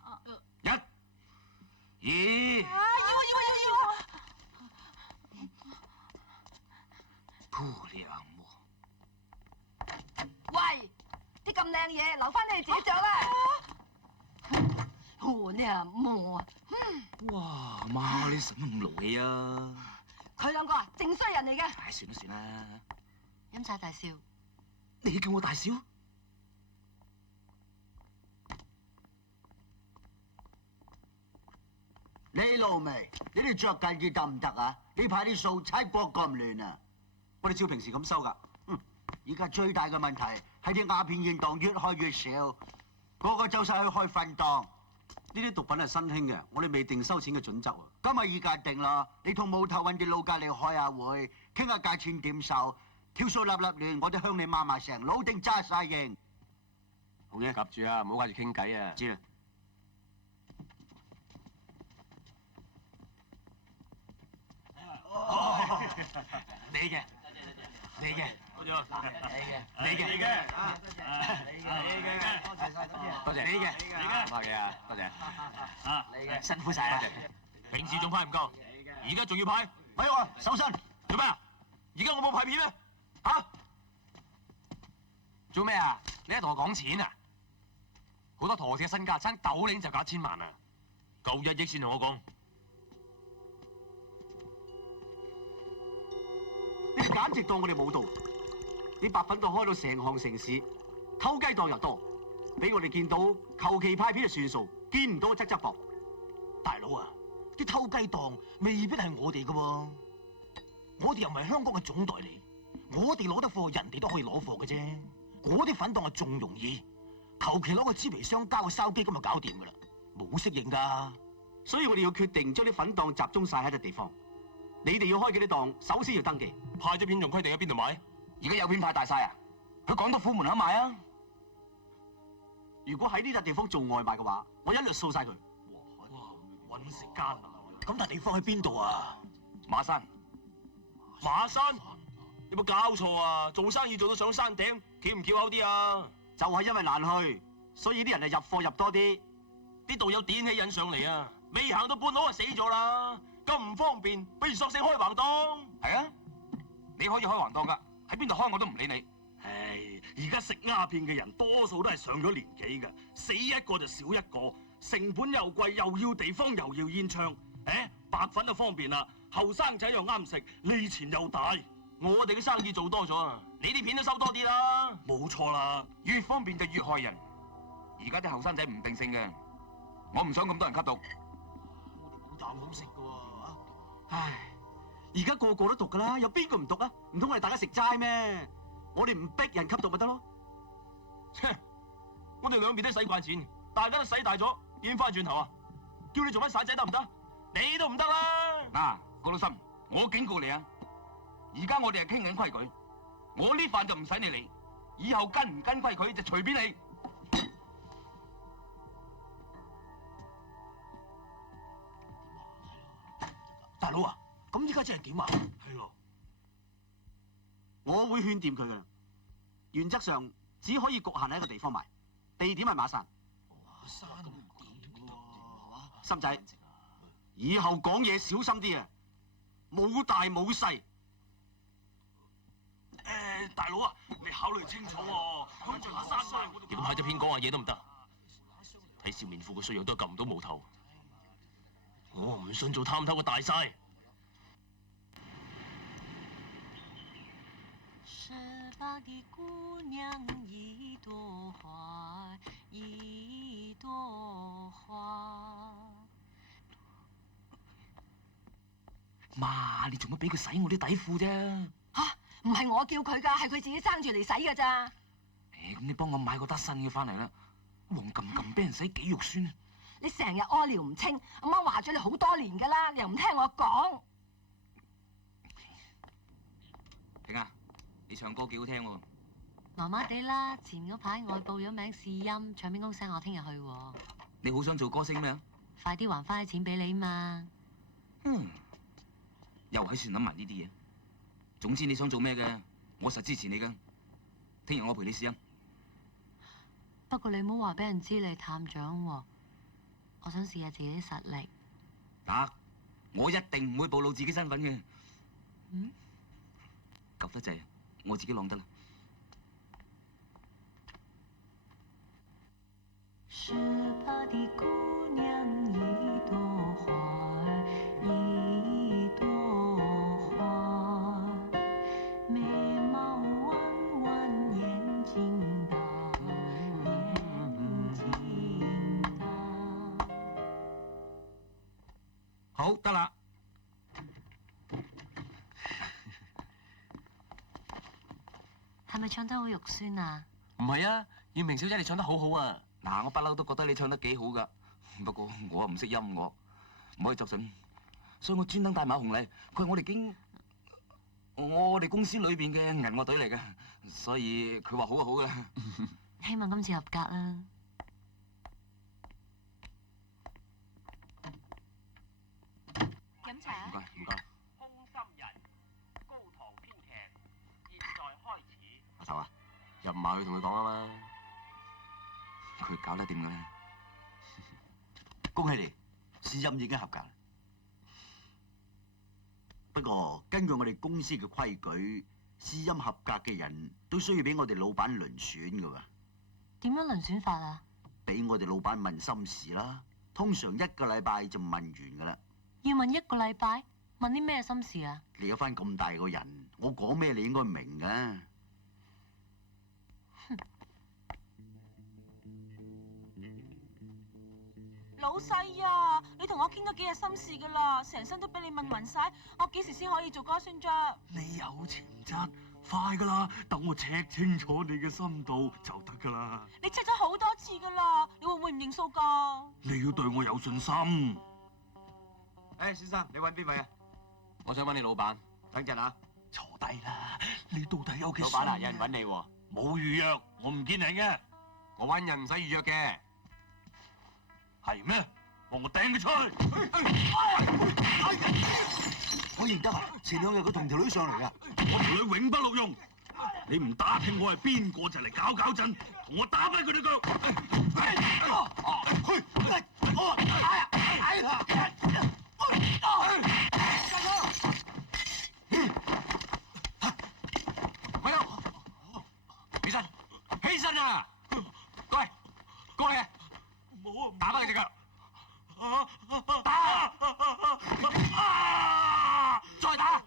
1、2。喂，啲咁靚嘢留翻你哋自己着啦。娘啊！哇，媽，你使乜咁勞氣啊？佢兩個啊，正衰人嚟嘅。唉，算啦算啦。飲茶大少，你叫我大少？你老味，你哋着緊啲得唔得啊？呢排啲數差國咁亂啊！我哋照平時咁收㗎。而家最大嘅問題係啲鴉片現檔越開越少，個個走晒去開分檔。呢啲毒品係新興嘅，我哋未定收錢嘅準則啊。咁咪而家定啦！你同冇頭揾啲老家嚟開下會，傾下價錢點收，條數立亂，我哋向你媽媽聲，老定揸晒型。好嘢，夾住啊，唔好掛住傾偈啊。知啦。你嘅，你嘅，你嘅，你嘅，你嘅，多謝，你嘅，唔客氣啊，多謝，你嘅，辛苦晒啊，平時仲派唔夠，而家仲要派，咪喎，手伸，做咩啊？而家我冇派片咩？嚇？做咩啊？你喺同我講錢啊？好多陀嘅身家爭斗領就搞1000萬啊！夠1億先同我講。你簡直當我哋冇道！啲白粉檔開到成行成市，偷雞檔又多，俾我哋見到求其派片就算數，見唔到側側膊。大佬啊，啲偷雞檔未必係我哋㗎喎，我哋又唔係香港嘅總代理，我哋攞得貨，人哋都可以攞貨嘅啫。嗰啲粉檔啊仲容易，求其攞個紙皮箱加個筲箕咁就搞掂㗎啦，冇適應㗎。所以我哋要決定將啲粉檔集中晒喺一個地方。你哋要開幾多檔，首先要登記。派咗片仲規定喺邊度買？而家有片派大晒啊！去港督府門口買啊！如果喺呢笪地方做外賣嘅話，我一律掃晒佢。哇，揾食艱難，咁笪地方喺邊度啊？馬山，馬山，有冇搞錯啊？做生意做到上山頂，翹唔翹口啲啊？就係因為難去，所以啲人係入貨入多啲。啲道友點起引上嚟啊！未行到半路就死咗啦！咁唔方便，不如索性開橫檔。係啊，你可以開橫檔㗎，喺邊度開我都唔理你。唉，而家食鴉片嘅人多數都係上咗年紀㗎，死一個就少一個，成本又貴，又要地方，又要煙槍。白粉就方便啦，後生仔又啱食，利錢又大。我哋嘅生意做多咗啊，你啲片都收多啲啦。冇錯啦，越方便就越害人。而家啲後生仔唔定性嘅，我唔想咁多人吸毒。啖好食㗎喎。唉，而家個個都毒㗎啦，有邊個唔毒啊？唔通我哋大家食齋咩？我哋唔逼人吸毒咪得咯？切，我哋兩邊都使慣錢，大家都使大咗，變翻轉頭啊！叫你做翻散仔得唔得？你都唔得啦！嗱，郭老心，我警告你啊！而家我哋係傾緊規矩，我呢飯就唔使你理，以後跟唔跟規矩就隨便你。大佬啊，咁依家真係點啊？係咯，我會勸掂佢嘅，原則上只可以局限喺一個地方賣，地點係馬山。山咁點喎？心仔，以後講嘢小心啲啊！冇大冇細。大佬啊，你考慮清楚喎，咁就下山啦。點派隻片講下嘢都唔得，睇少年富嘅衰樣都撳唔到冇頭。我唔信做探頭嘅大晒。18的姑娘一朵花，一朵花。媽，你做乜俾佢洗我啲底褲啫？吓，唔係我叫佢噶，係佢自己爭住嚟洗噶咋。咁你幫我買個得新嘅翻嚟啦，黃冚冚俾人洗幾肉酸啊！你成日屙尿唔清，阿媽話咗你好多年噶啦，你又唔聽我講。婷啊，你唱歌幾好聽喎。麻麻地啦，前嗰排外報咗名試音，唱片公司我聽日去喎。你好想做歌星咩？快啲還翻啲錢俾你嘛！又喺算諗埋呢啲嘢。總之你想做咩嘅，我實支持你噶。聽日我陪你試音。不過你唔好話俾人知你係探長喎，我想試下自己啲實力。得，我一定唔會暴露自己身份嘅。嗯？急得滯，我自己浪得啦。18的姑娘一朵花兒，一朵花兒，眉毛彎彎，眼睛大，眼睛大。好，得啦。係咪唱得好肉酸啊？唔係啊，燕平小姐你唱得好好啊！嗱，我不嬲都覺得你唱得幾好噶，不過我唔識音樂，唔可以作準，所以我專登帶埋紅麗，佢係我哋公司裏邊嘅銀樂隊嚟嘅，所以佢話好就好嘅。希望今次合格啦。飲茶。唔該，唔該。空心人高堂編劇，現在開始。阿頭啊，入埋去同佢講啊嘛。佢搞得掂嘅咧。恭喜你，試音已經合格。不過根據我哋公司嘅規矩，試音合格嘅人都需要俾我哋老闆遴選㗎喎。點樣遴選法啊？俾我哋老闆問心事啦，通常1個禮拜就問完㗎啦。要問1個禮拜？問啲咩心事啊？你有翻咁大個人，我講咩你應該明㗎。老細啊，你同我傾咗幾日心事噶啦，成身都俾你問暈晒，我幾時先可以做歌星啫？你有潛質，快噶啦，等我 check 清楚你嘅深度就得噶啦。你 check 咗好多次噶啦，你會唔會唔認數噶？你要對我有信心。先生，你揾邊位啊？我想揾你老闆。等陣啊。坐低啦，你到底有幾？老闆啊，有人揾你喎。冇預約，我唔見人嘅。我揾人唔使預約嘅。係咩？幫我掟佢出去！我認得啊，前2日佢同條女上嚟啊。我條女永不錄用。你唔打聽我係邊個就嚟搞震，同我打返佢哋腳！起身，起身啊！過嚟，過嚟！打返佢隻腳！打！再打！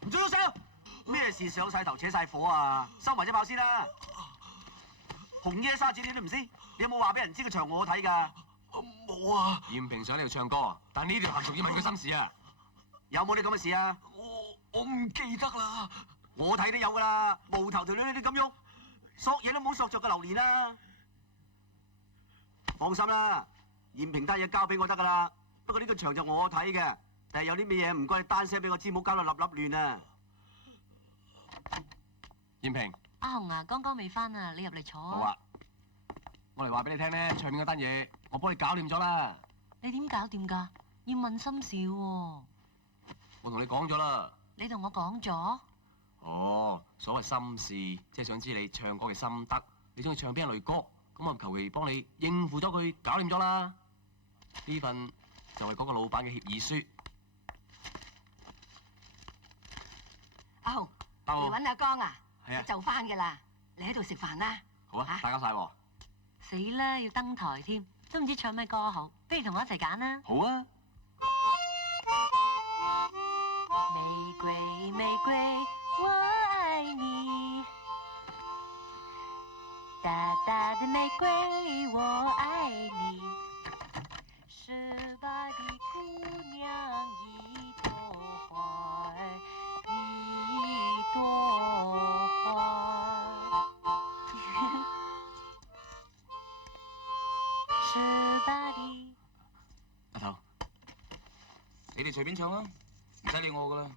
唔准喐手！咩事上晒頭扯晒火啊？收埋隻炮先啦！紅衣沙子你都唔知，你有冇話俾人知個場我睇㗎？冇啊！燕平想你度唱歌，但呢條行仲要問佢心事啊！有冇啲咁嘅事啊？我唔記得啦。我睇都有㗎啦，無頭條女你咁喐，索嘢都冇索着個榴蓮啦！放心啦，燕平單嘢交俾我得㗎啦。不過呢個場就我睇嘅，但係有啲咩嘢唔該你單聲俾我知，唔好搞到立亂啊！燕平，阿紅啊，剛剛未翻啊，你入嚟坐。好啊，我嚟話俾你聽咧，唱片嗰單嘢我幫你搞掂咗啦。你點搞掂㗎？要問心事喎。我同你講咗啦。你同我講咗？哦，所謂心事，即係想知你唱歌嘅心得，你中意唱邊一類歌，咁我求其幫你應付咗佢，搞掂咗啦。呢份就係嗰個老闆嘅協議書。阿紅，得喎嚟揾阿江啊？係啊就翻㗎啦，你喺度食飯啦。好啊，大家晒喎。死啦，要登台添，都唔知唱咩歌好，不如同我一齊揀啦。好啊。玫瑰玫瑰，我愛你，大大的玫瑰，我愛你，18的姑娘隨便唱啊，唔使理我噶啦。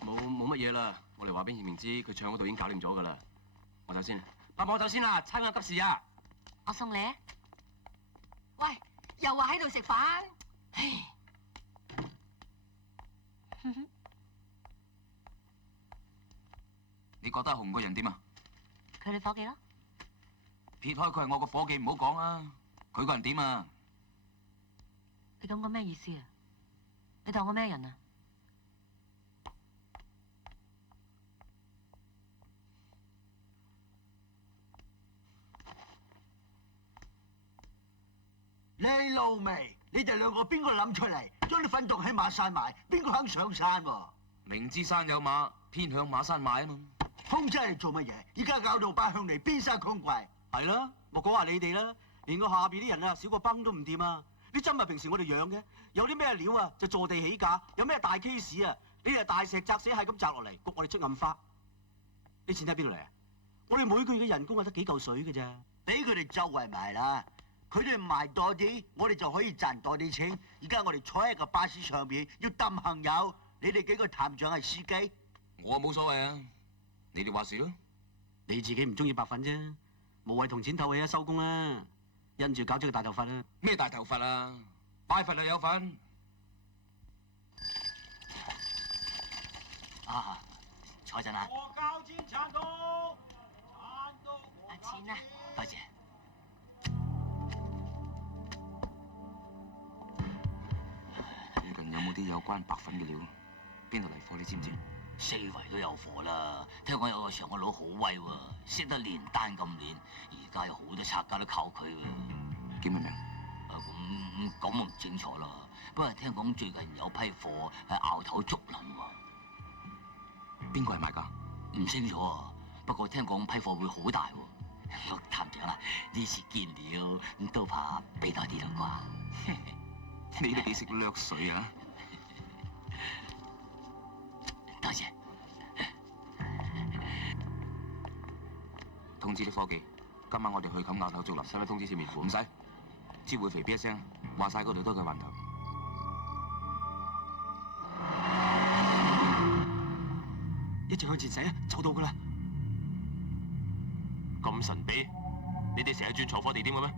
冇乜嘢啦，我哋話俾葉明知，佢唱嗰度已經搞掂咗噶啦。我走先，爸爸我走先啦，差啱急事啊！我送你啊！喂，又話喺度食飯，唉，你覺得紅個人點啊？佢哋伙計咯。撇開佢係我個伙計，唔好講啊！佢個人點啊？你咁講咩意思啊？你當我咩人啊？你老味，你哋兩個邊個諗出嚟，將啲粉洞喺馬山買？邊個肯上山喎？明知山有馬，偏向馬山買啊嘛！風真係做乜嘢？而家搞到班鄉里邊晒窮貴。係啦，莫講話你哋啦，連個下邊啲人啊，少個崩都唔掂啊！啲針啊，平時我哋養嘅，有啲咩料啊，就坐地起價；有咩大 case 啊，你係大石砸死係咁砸落嚟，焗我哋出暗花。啲錢喺邊度嚟啊？我哋每個月嘅人工係得幾嚿水嘅咋？俾佢哋周圍賣啦，佢哋賣多啲，我哋就可以賺多啲錢。而家我哋坐喺個巴士上邊要揼朋友，你哋幾個探長係司機，我冇所謂啊，你哋話事咯。你自己唔中意白粉啫，無謂同錢透氣啊！收工啦，因住搞咗個大頭髮啦。咩大頭髮啊？拜佛就有份。啊，坐陣啊！我交錢撐到，錢啊！多謝。最近有冇啲有關白粉嘅料？邊度嚟貨你知唔知？四圍都有貨啦，聽講有個上海佬好威喎，識得連單咁連，而家有好多拆家都靠佢喎。叫咩名？咁我唔清楚啦，不過聽講最近有批貨係拗頭竹林喎。邊個係買家？唔清楚啊，不過聽講批貨會好大喎。陸探長啊，呢次見了都怕俾多啲啦啩。你哋幾識掠水啊？多謝。通知啲伙計，今晚我哋去冚拗頭竹林，使唔使通知前面唔使，知會肥邊一聲，話晒嗰度都係佢環頭。一直向前駛啊，就到噶啦。咁神秘，你哋成日轉藏貨地點嘅咩？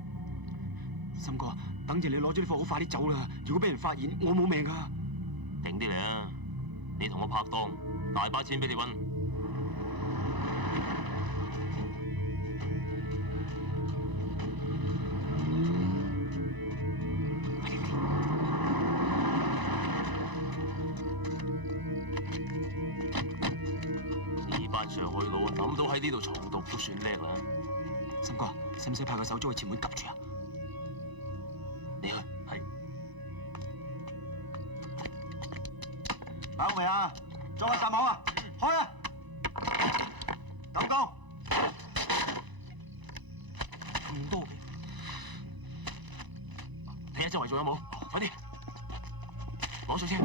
森哥，等住你攞咗啲貨，好快啲走啦！如果俾人發現，我冇命噶。定啲嚟啊！你同我拍檔，大把錢俾你搵。呢班上海佬諗到喺呢度藏毒都算叻啦。森哥，使唔使派個手足去前門夾住啊？你去。係。擺好未啊？裝下閘口啊！開啊！九公，咁多嘅，睇下周圍仲有冇，快啲攞上車。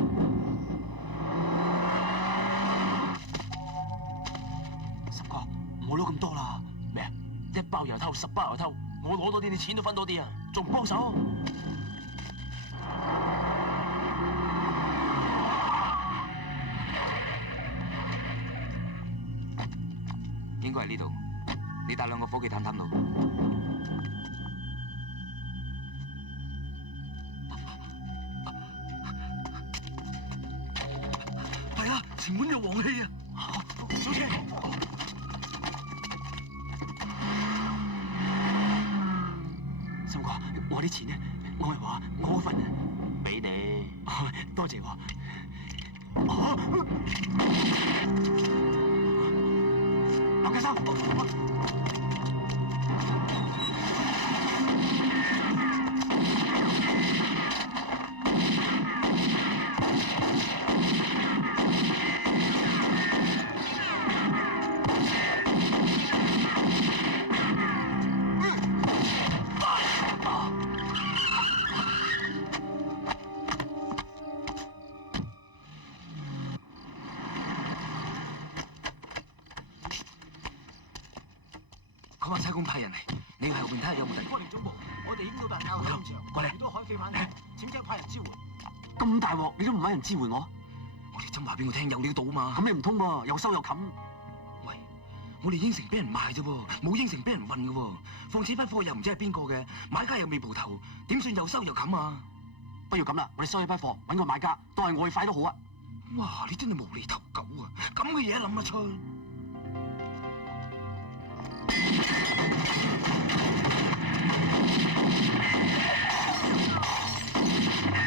森哥，唔好攞咁多啦。咩啊？1包又偷，10包又偷，我攞多啲，你錢都分多啲啊！仲唔幫手？應該係呢度，你帶兩個伙計探探路。係啊，前門有黃氣啊！上車。森哥，我啲錢呢？我係話我嗰份啊，俾你。多謝喎。劉家生，佢話差公派人嚟，你去後邊睇下有冇人。科連總部，我哋已經到達拗頭現場，過嚟好多海匪反擊，請即刻派人支援。咁大鑊，你都唔揾人支援我？我哋真話俾我聽有料到嘛？咁你唔通喎，又收又冚。喂，我哋應承俾人賣啫喎，冇應承俾人運嘅喎。況且筆貨又唔知係邊個嘅，買家又未蒲頭，點算又收又冚啊？不如咁啦，我哋收起筆貨，揾個買家，當係外快都好啊！哇！你真係無厘頭狗啊！咁嘅嘢諗得出？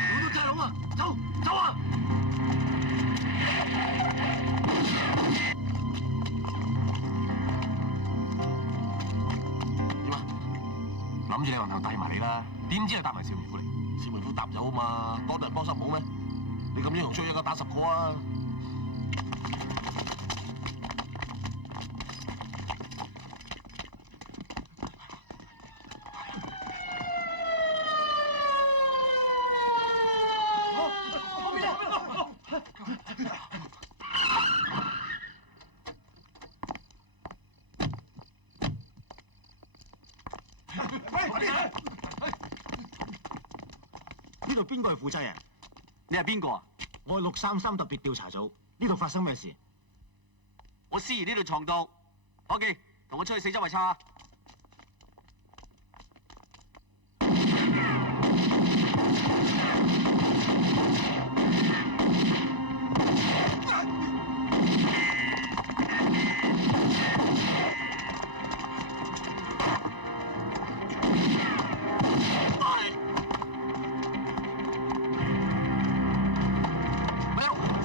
我都大佬啊，走走啊！點啊？諗住你橫頭帶埋你啦，點知又帶埋邵梅夫嚟？邵梅夫搭走啊嘛，多人幫手冇咩？你咁英雄出一個打10個啊！呢度邊個係負責人？你係邊個啊？我係633特別調查組，呢度發生咩事？我思疑呢度藏毒。OK， 同我出去四周圍查。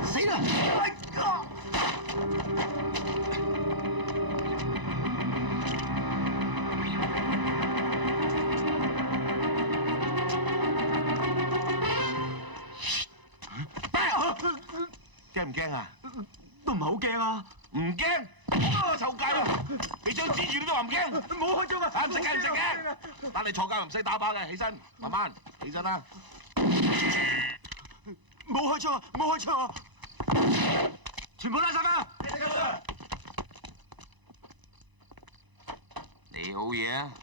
死啦！驚唔驚啊？都唔係好驚啊！唔驚？臭街咯！你張紙住你都話唔驚？冇開張啊！唔識驚唔識驚？但你坐監唔使打靶嘅，起身，慢慢起身啦。冇開槍啊！冇開槍啊！全部拉晒返！你好嘢啊！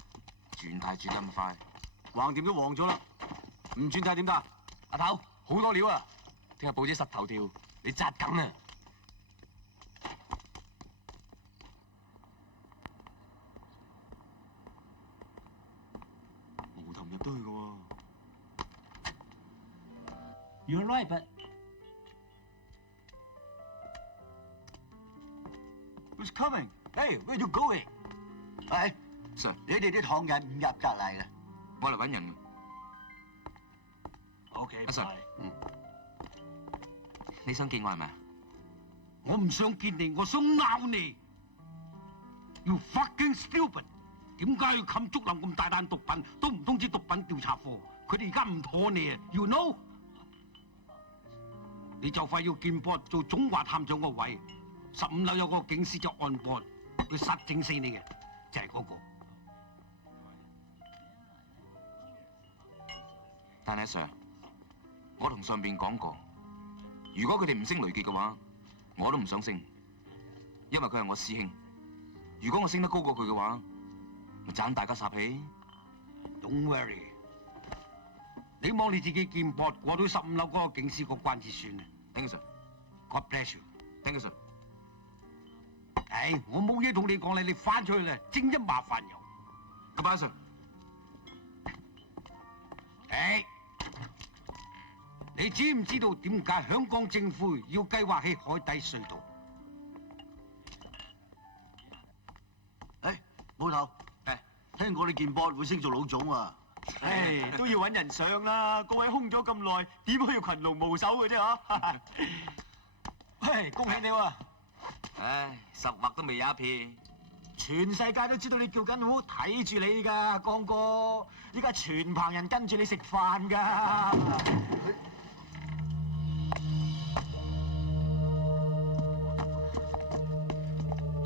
轉態轉得咁快，橫掂都黃咗啦，唔轉態點得？阿頭，好多料啊！聽日報紙實頭條，你扎緊啊！無頭入得去嘅喎。You're right, but Who's coming? Hey, where you going? 喂 Sir，你哋啲唐人唔入格嚟嘅。我嚟揾人。 OK，阿 Sir，你想見我係咪啊？我唔想見你，我想鬧你。You fucking stupid！ 點解要冚竹林咁大單毒品，都唔通知毒品調查科？佢哋而家唔妥你啊 ！You know？ 你就快要見波做總華探長個位，15樓有個警司就按波，佢實整死你嘅，就係嗰個。但係 Sir， 我同上邊講過，如果佢哋唔升雷傑嘅話，我都唔想升，因為佢係我師兄。如果我升得高過佢嘅話，咪盞大家霎氣。Don't worry， 你望你自己見波過到15樓嗰個警司個關至算啦。Thank you, Sir。 God bless you。 Thank you, Sir。唉，我冇嘢同你講啦，你翻出去啦，正一麻煩油。咁拜 Sir。唉，你知唔知道點解香港政府要計劃起海底隧道？誒，冇頭，聽講你件波會升做老總啊！唉，都要揾人上啦！各位空咗咁耐，點可以群龍無首嘅啫嚇？喂，恭喜你喎！唉，十劃都未有一片。全世界都知道你叫緊好，睇住你㗎，江哥。依家全棚人跟住你食飯㗎。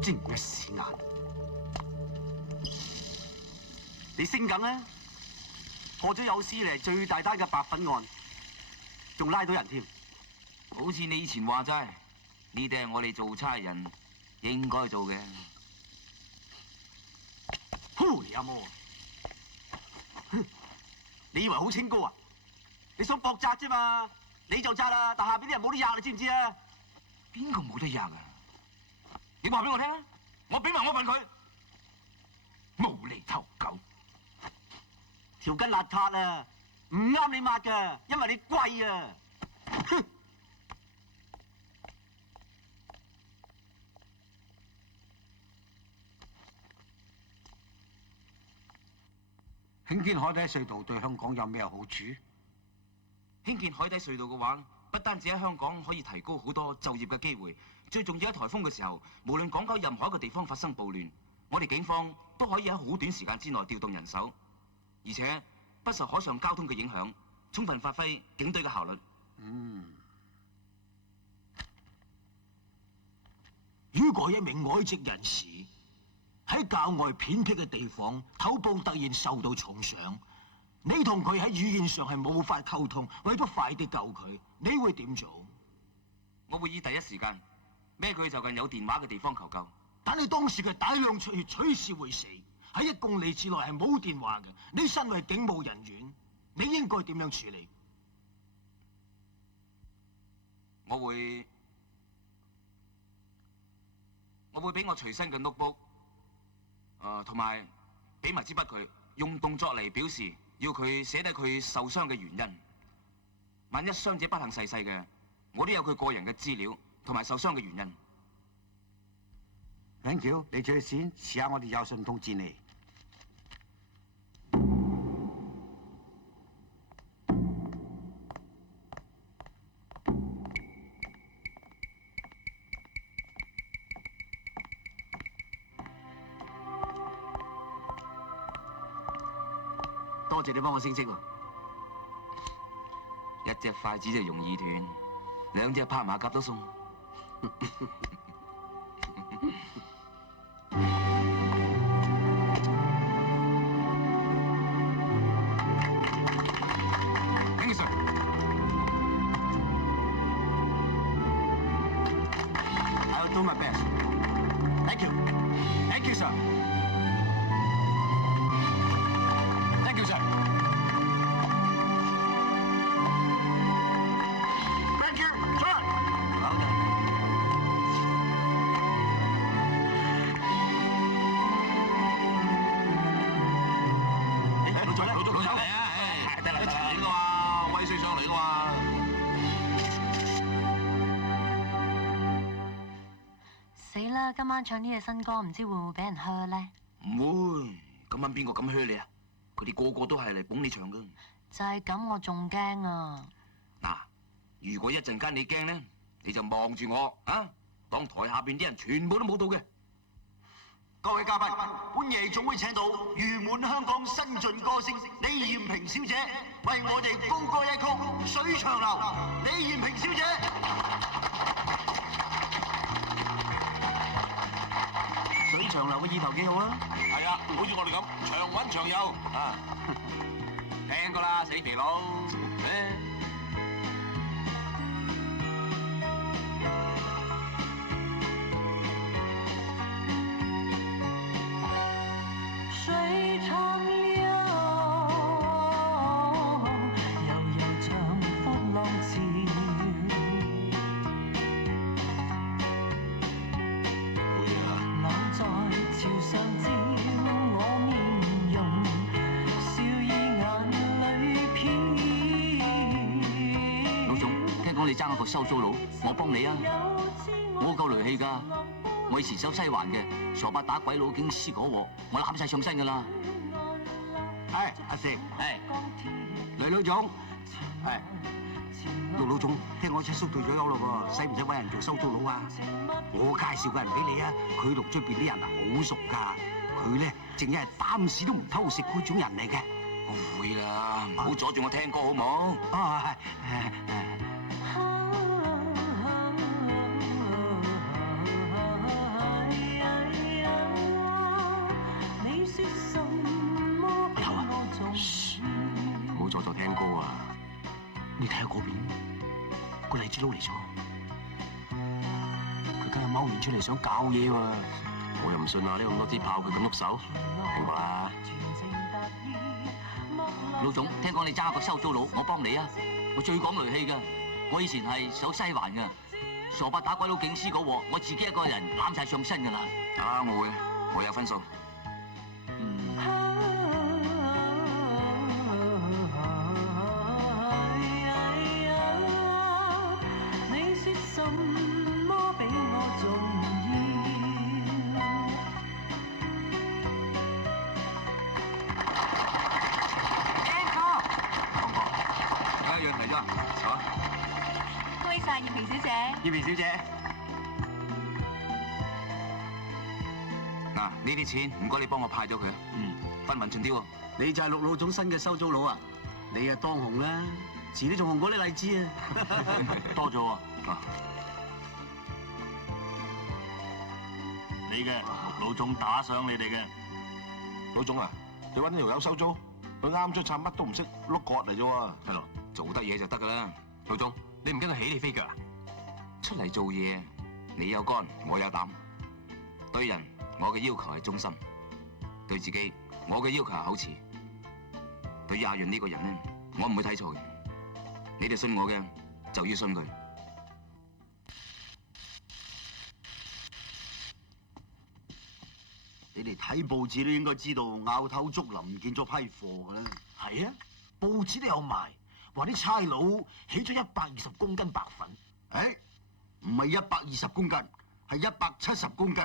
真嘅屎眼！你升緊啦，破咗有史以嚟最大單嘅白粉案，仲拉到人添。好似你以前話齋，呢啲係我哋做差人應該做嘅。呼你阿毛！你以為好清高啊？你想搏責啫嘛？你就揸啦，但下邊啲人冇得壓，你知唔知啊？邊個冇得壓啊？你話俾我聽啊！我俾埋我份佢。無厘頭狗，條筋邋遢啊，唔啱你抹㗎，因為你貴啊！哼！興建海底隧道對香港有咩好處？興建海底隧道嘅話，不單止喺香港可以提高好多就業嘅機會，最重要喺颱風嘅時候，無論港九任何一個地方發生暴亂，我哋警方都可以喺好短時間之內調動人手，而且不受海上交通嘅影響，充分發揮警隊嘅效率。如果一名外籍人士喺較外偏僻嘅地方，頭部突然受到重傷，你同佢喺語言上係無法溝通，為咗快啲救佢，你會點做？我會以第一時間孭佢就近有電話嘅地方求救。但係當時佢大量出血，隨時會死，喺1公里之內係冇電話嘅。你身為警務人員，你應該點樣處理？我會俾我隨身嘅 notebook，同埋俾埋支筆佢，用動作嚟表示，要佢寫低佢受傷嘅原因。萬一傷者不幸逝世嘅，我都有佢個人嘅資料同埋受傷嘅原因。Thank you，你最先試下我哋有信通知你。多謝你幫我升職喎。一隻筷子就容易斷，2隻拍馬甲都鬆。Thank you, sir. I will do my best. Thank you. Thank you, sir. Thank you, sir. Thank you, sir。好嘅。老總咧，老總嚟啊！得啦，一齊嚟噶嘛，威水上嚟噶嘛。死啦！今晚唱呢隻新歌，唔知會唔會俾人噓咧？唔會，今晚邊個敢噓你啊？佢哋個個都係嚟捧你場噶。就係咁，我仲驚啊！嗱，如果一陣間你驚咧，你就望住我啊，當台下邊啲人全部都冇到嘅。各位嘉賓，本夜總會請到譽滿香港新晉歌星李艷萍小姐，為我哋高歌一曲《水長流》。李艷萍小姐。水長流嘅意頭幾好啊！係啊，好似我哋咁長穩長有啊！聽過啦，死肥佬。水長流，悠悠像闊浪潮。留在潮上照我面容，笑意眼裏飄。老總，聽講你爭一個收租佬，我幫你啊！我夠雷氣㗎，我以前收西環嘅，傻八打鬼佬警司嗰鑊，我攬晒上身㗎啦。係阿四，雷老總，係陸老總，聽講出叔退咗休咯喎，使唔使揾人做收租佬啊？我介紹個人俾你啊，佢同出邊啲人啊好熟㗎，佢咧淨係擔屎都唔偷食嗰種人嚟嘅。我會啦，唔好阻住我聽歌好冇？啊你說什麼給我做？唔好阻住聽歌啊！你睇下嗰邊個荔枝佬嚟咗，佢梗係踎面出嚟想搞嘢喎。我又唔信啊！呢咁多支炮，佢咁喐手，聽過啦。老總，聽講你爭一個收租佬，我幫你啊！我最講雷氣㗎。我以前係守西環㗎，傻伯打鬼佬警司嗰鑊，我自己一個人攬晒上身㗎啦。啊，我有分數。你說什麼比我重要？一樣嚟咗，坐。唔該晒，葉萍小姐。葉萍小姐，嗱，呢啲錢唔該你幫我派咗佢啊。分勻盡啲喎。你就係陸老總新嘅收租佬啊！你啊當紅啦，遲啲仲紅過啲荔枝啊！多咗喎。你嘅老總打賞你哋嘅。老總啊，你揾呢條友收租，佢啱出產乜都唔識，碌角嚟啫喎。係咯，做得嘢就得噶啦。老總，你唔跟佢起你飛腳啊？出嚟做嘢，你有肝，我有膽。對人，我嘅要求係忠心；對自己，我嘅要求係口齒。對亞潤呢個人呢，我唔會睇錯嘅。你哋信我嘅，就要信佢。你哋睇報紙都應該知道，拗頭竹林唔見咗批貨㗎啦。係啊，報紙都有賣，話啲差佬起咗120公斤白粉。誒，唔係120公斤，係170公斤。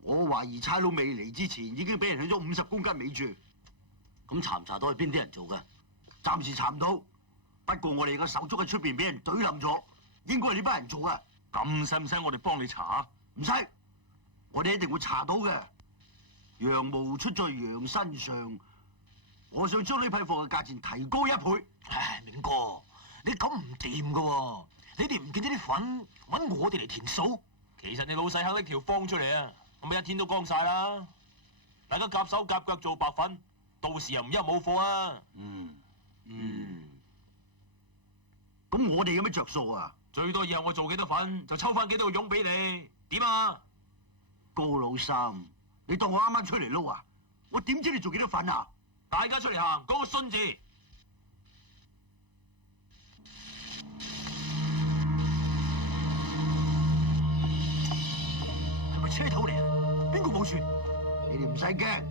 我懷疑差佬未嚟之前已經俾人起咗50公斤尾住。咁查唔查到係邊啲人做㗎？暫時查唔到，不過我哋個手足喺出邊俾人懟冧咗，應該係呢班人做嘅。咁使唔使我哋幫你查？唔使，我哋一定會查到嘅。羊毛出在羊身上，我想將呢批貨嘅價錢提高1倍。唉，明哥，你咁唔掂㗎喎！你哋唔見咗啲粉，揾我哋嚟填數。其實你老細肯拎條方出嚟啊，咁咪一天都光晒啦！大家夾手夾腳做白粉，到時又唔一冇貨啊！咁我哋有咩着數啊？最多以後我做幾多粉，就抽翻幾多個傭俾你，點啊？高老三，你當我啱啱出嚟撈啊？我點知你做幾多粉啊？大家出嚟行，講個信字。係咪車頭嚟啊？邊個冇船？你哋唔使驚，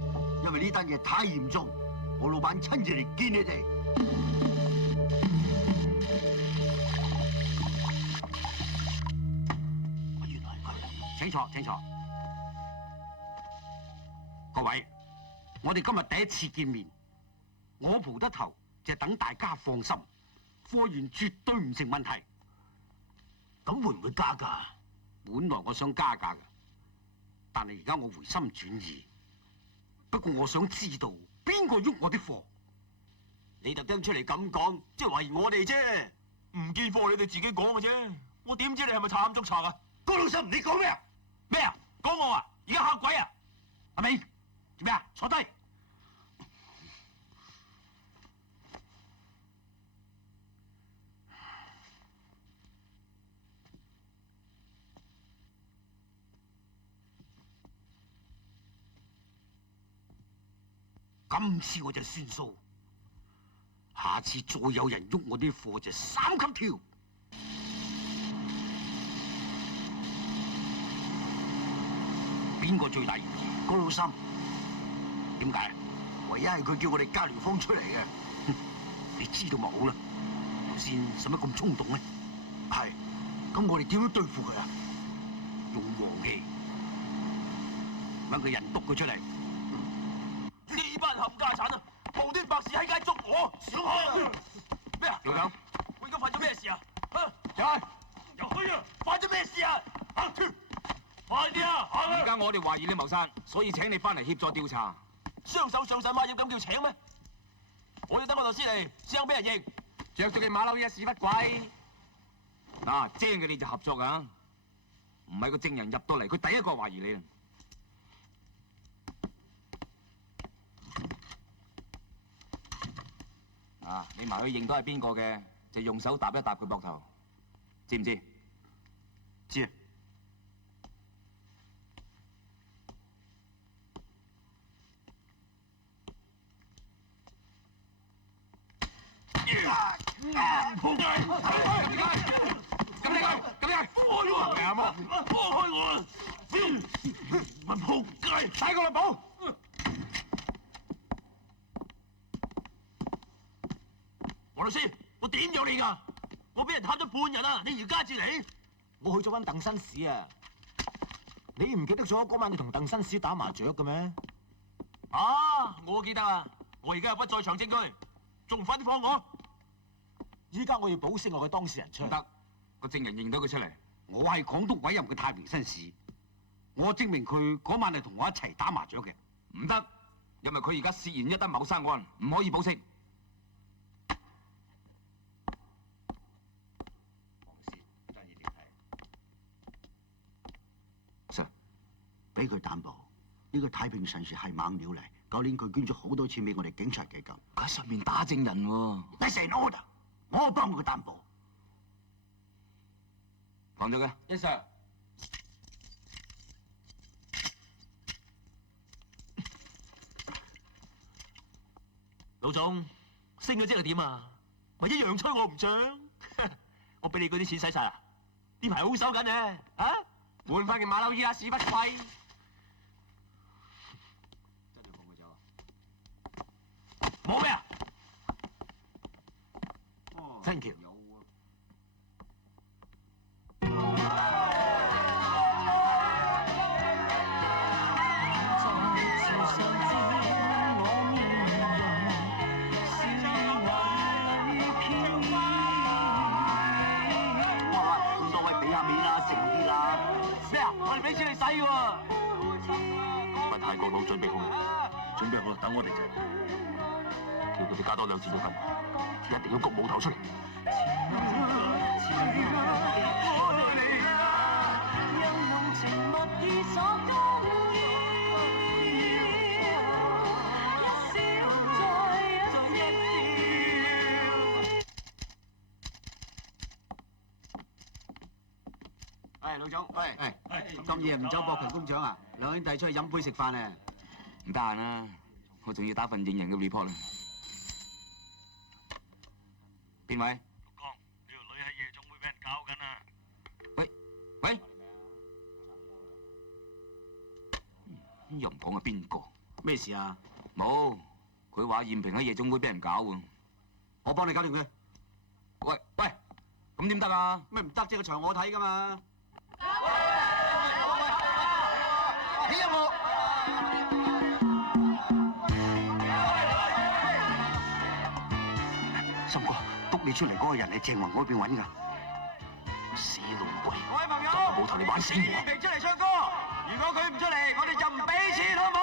因為呢單嘢太嚴重，我老闆親自嚟見你哋。原來係佢。請坐，請坐。各位，我哋今日第一次見面，我蒲得頭就等大家放心，貨源絕對唔成問題。咁會唔會加價？本來我想加價嘅，但係而家我回心轉意。不過我想知道邊個喐我啲貨？你特登出嚟咁講，即係懷疑我哋啫。唔見貨你哋自己講嘅啫，我點知你係咪查暗捉賊啊？高老生，你講咩啊？咩啊？講我啊？而家嚇鬼啊？阿明，做咩啊？坐低。今次我就算數，下次再有人喐我啲貨就3級跳。邊個最大嫌疑？高老三，點解？唯一係佢叫我哋加聯方出嚟嘅。你知道咪好啦，頭先使乜咁衝動咧？係，咁我哋點樣對付佢啊？用黃氣，揾個人督佢出嚟。呢班冚家產啊，無端白事喺街捉我，小開咩啊？老總，我而家犯咗咩事啊？入去啊！犯咗咩事啊？快啲啊！而家我哋懷疑你謀殺，所以請你翻嚟協助調查。雙手上陣，要咁叫請咩？我要等我律師嚟，先肯俾人認。着咗嘅馬騮一屎忽鬼。嗱，精嘅你就合作啊！唔係個證人入到嚟，佢第一個懷疑你啊！啊！你埋去認到係邊個嘅，就用手搭一搭佢膊頭，知唔知？知啊。仆街！咁你放開我！係啊嘛，放開我啊！咪仆街！踩過嚟寶！黃律師，我點咗你㗎？我俾人貪咗半日啊！你而家至嚟？我去咗揾鄧紳士啊！你唔記得咗嗰晚你同鄧紳士打麻雀嘅咩？啊，我記得啊！我而家有不在場證據，仲唔快啲放我？依家我要保釋我嘅當事人出嚟。唔得，個證人認到佢出嚟。我係港督委任嘅太平紳士，我證明佢嗰晚係同我一齊打麻雀嘅。唔得，因為佢而家涉嫌一單謀殺案，唔可以保釋。Sir， 俾佢擔保，呢個太平紳士係猛料嚟。舊年佢捐咗好多錢俾我哋警察基金。佢喺上面打證人喎。That's an order， 我幫佢擔保。放咗佢。Yes sir。老總，升咗即係點啊？咪一樣吹我唔漲。我俾你嗰啲錢使晒啦，呢排好收緊嘅，啊？換翻件馬騮衣啦，屎忽貴。真係放佢走啊？冇咩啊？哦 Thank you。我哋俾錢你使喎。問泰國佬準備好啦，準備好啦，等我哋啫。叫佢哋加多2錢都得，一定要焗冇頭出嚟。喂，老總，喂，咁夜唔走博強工長啊？兩兄弟出去飲杯食飯啊？唔得閒啦，我仲要打份認人嘅 report 啦。邊位？陸江，呢條女喺夜總會俾人搞緊啊！喂，又唔講係邊個？咩事啊？冇，佢話艷萍喺夜總會俾人搞喎。我幫你搞掂佢。喂，咁點得啊？咩唔得啫？個場我睇噶嘛。起入我！森哥，督你出嚟嗰個人係鄭雲嗰邊揾㗎。死老鬼！各位朋友，冇頭你玩死我！艷萍出嚟唱歌，如果佢唔出嚟，我哋就唔俾錢，好唔好？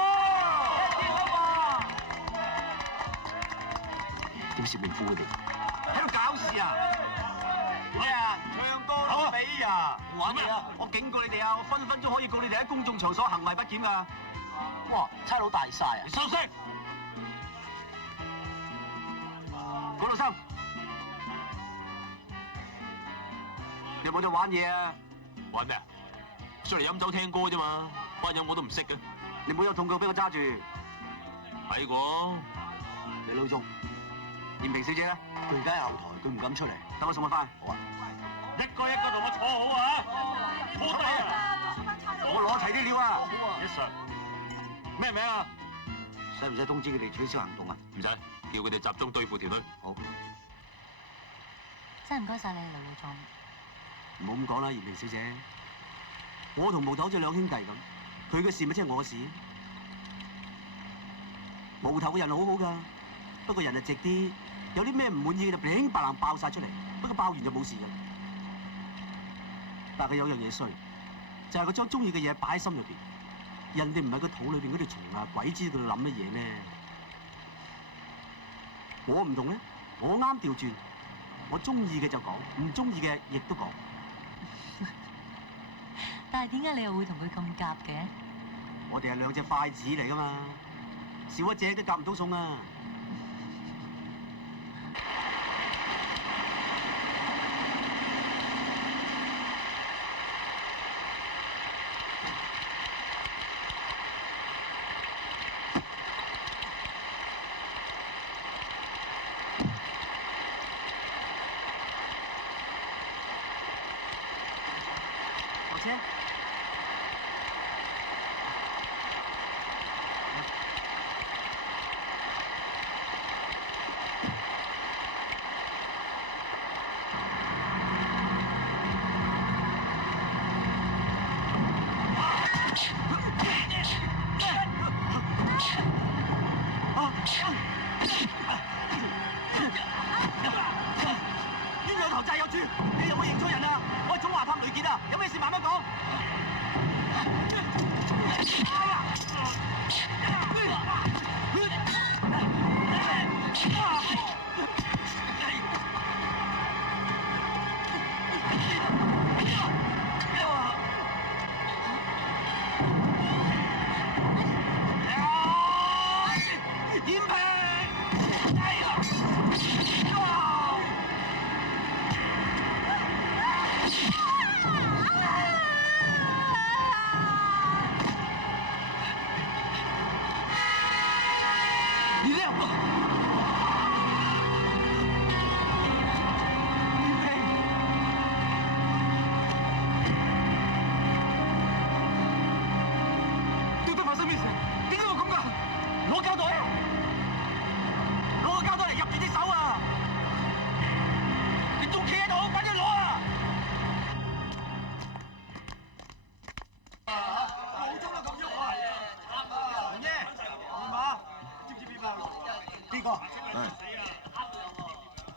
點攝命夫佢哋？喺度搞事啊！咩啊？唱歌都俾啊！玩咩啊？我警告你哋啊！我分分鐘可以告你哋喺公眾場所行為不檢㗎！哇，差佬大晒啊！你收聲！嗰度心，你有冇喺度玩嘢啊？玩咩啊？出嚟飲酒聽歌啫嘛，班友我都唔識嘅。你冇有痛腳俾我揸住。睇過。你老總，艷萍小姐咧，佢而家喺後台，佢唔敢出嚟。等我送佢翻。好啊。一個一個同我坐好啊！坐低啊！我攞齊啲料啊！ Yes sir。咩名啊？使唔使通知佢哋取消行動啊？唔使，叫佢哋集中對付條女。好。真係唔該晒你，劉老總。唔好咁講啦，艷萍小姐。我同毛頭好似兩兄弟咁，佢嘅事咪即係我嘅事。毛頭嘅人好好㗎，不過人就直啲，有啲咩唔滿意嘅就砰白冷爆晒出嚟，不過爆完就冇事㗎。但係佢有樣嘢衰，就係佢將中意嘅嘢擺喺心入邊，人哋唔係佢肚裏邊嗰條蟲啊，鬼知佢諗乜嘢呢？我唔同咧，我啱調轉，我中意嘅就講，唔中意嘅亦都講。但係點解你又會同佢咁夾嘅？我哋係兩隻筷子嚟㗎嘛，少一隻都夾唔到餸啊！落車。冤有頭債有主，你有冇認錯人啊？我係總華探雷傑啊，有咩事慢慢講。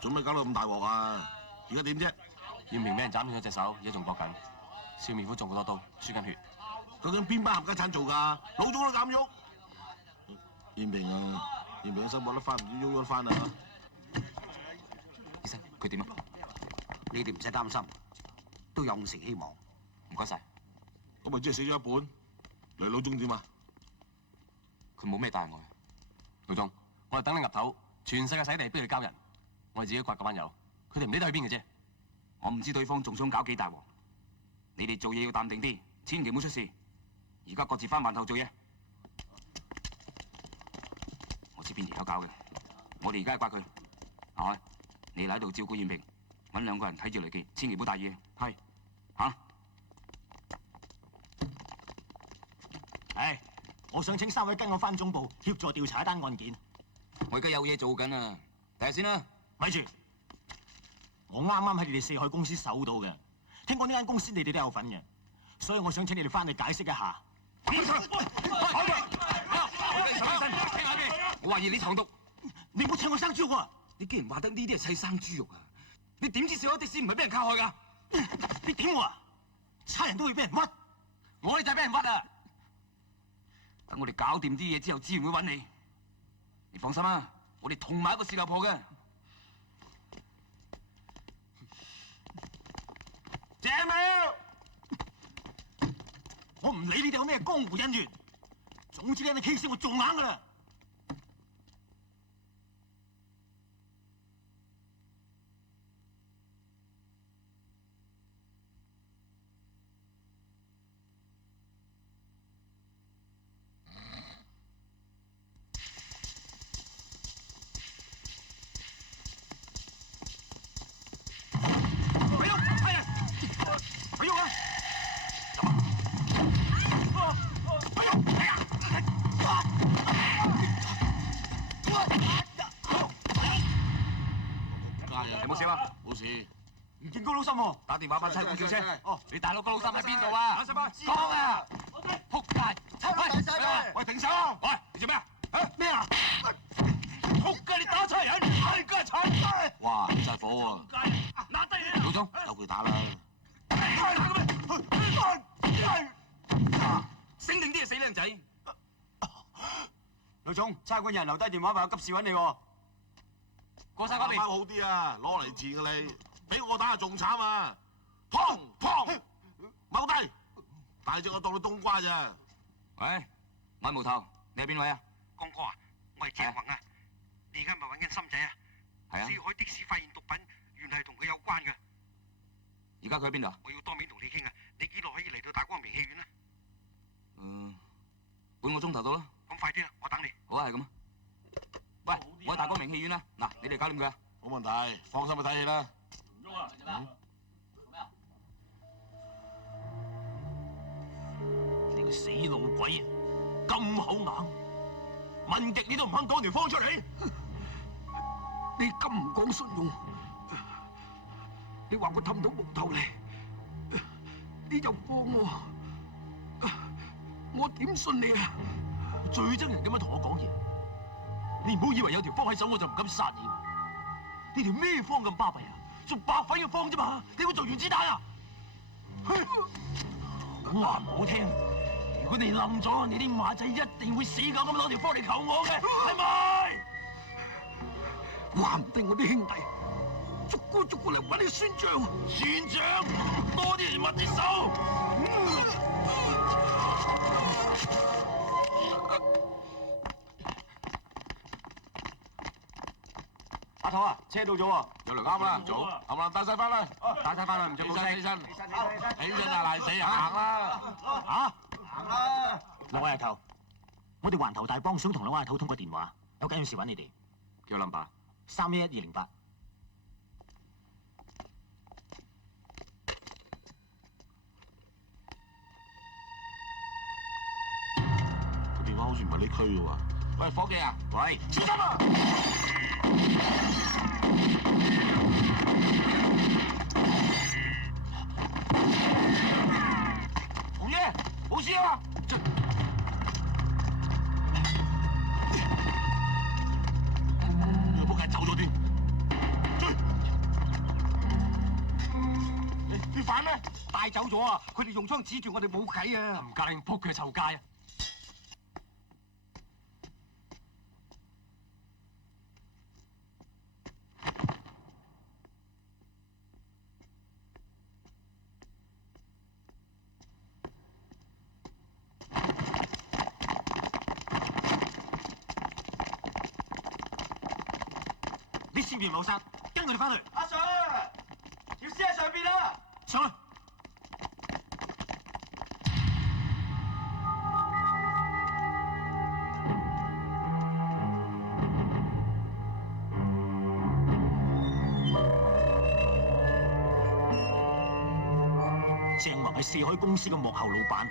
做咩搞到咁大鑊啊？而家點啫？燕平俾人斬斷咗隻手，而家仲搏緊。少面虎中好多刀，輸緊血。究竟邊班合家產做㗎？老總都咁喐。燕平啊，燕平嘅手摸得翻，唔知喐得翻啊！醫生，佢點啊？你哋唔使擔心，都有5成希望。唔該晒。咁咪即係死咗一半。你老總點啊？佢冇咩大礙。老總，我係等你岌頭，全世界洗地逼佢交人，我哋自己刮嗰班友，佢哋唔理得去邊嘅啫。我唔知對方仲想搞幾大鑊，你哋做嘢要淡定啲，千祈唔好出事。而家各自翻環頭做嘢。我知邊條友搞嘅，我哋而家係刮佢。阿海，你喺度照顧燕平，揾2個人睇住雷傑，千祈唔好大意。係，嚇。我想請3位跟我翻總部協助調查一單案件。我而家有嘢做緊啊，睇下先啦。咪住，我啱啱喺你哋四海公司搜到嘅，聽講呢間公司你哋都有份嘅，所以我想請你哋翻去解釋一下。我懷疑你藏毒，你唔好請我生豬肉啊！你既然話得呢啲係細生豬肉啊，你點知小海的士唔係俾人靠害㗎？你點我啊？差人都會俾人屈，我哋就係俾人屈啊！等我哋搞掂啲嘢之後，自然會揾你。你放心啊，我哋同埋一個事頭婆嘅。謝苗，我唔理你哋有咩江湖恩怨，總之呢單 case 我做硬㗎啦。有冇事啊？冇事。唔見高老心喎，打電話翻差館叫車。哦，你大佬高老心喺邊度啊？講啊！仆街！喂，停手！喂，你做咩啊？咩啊？仆街！你打差人，係家產！哇，起晒火喎！拿低你！老總，由佢打啦。醒定啲啊，死靚仔！老總，差館有人留低電話話有急事揾你喎。過晒嗰邊。好啲啊，攞嚟賤嘅你，俾我打仲慘啊！砰砰，踎低，大隻我當你冬瓜咋？喂，我係毛頭，你係邊位啊？江哥啊，我係謝宏啊，你而家咪揾緊心仔啊？係啊。四海的士發現毒品，原來係同佢有關㗎。而家佢喺邊度啊？我要當面同你傾啊，你幾耐可以嚟到大光明戲院啊？半個鐘頭到啦。咁快啲啦，我等你。好啊，係咁啊。喂，我喺大光明戲院啦，嗱，你哋搞掂佢啊。冇問題，放心去睇戲啦。唔喐啊！死老鬼啊！咁口硬，問極你都唔肯講條方出嚟。你咁唔講信用，你話我氹到木頭嚟，你就放我，我點信你啊？最憎人咁樣同我講嘢，你唔好以為有條方喺手我就唔敢殺你。呢條咩方咁巴閉啊？做白粉嘅方啫嘛，你會做原子彈啊？話唔好聽，如果你冧咗，你啲馬仔一定會死狗咁攞條方嚟求我嘅，係咪？話唔定我啲兄弟逐個嚟揾你算賬，算賬多啲嚟屈啲手。阿頭啊，車到咗喎，有嚟啱啦，唔早，冚唪唥帶晒翻啦，帶晒翻啦，唔準冇聲。起身啊，賴死啊，行啦，行啦！兩位阿頭，我哋環頭大幫想同兩位阿頭通個電話，有緊要事揾你哋。叫 number 311-208。個電話好似唔係呢區嘅喎。喂，伙計啊！喂，小心啊！紅爺，冇事啊嘛？仆街走咗添，追！啲犯咩？帶走咗啊！佢哋用槍指住我哋冇計啊！冚家拎仆佢臭街啊！啲涉嫌謀殺，跟佢哋翻去。阿 Sir，條屍喺上邊啦，上去。鄭宏係四海公司嘅幕後老闆，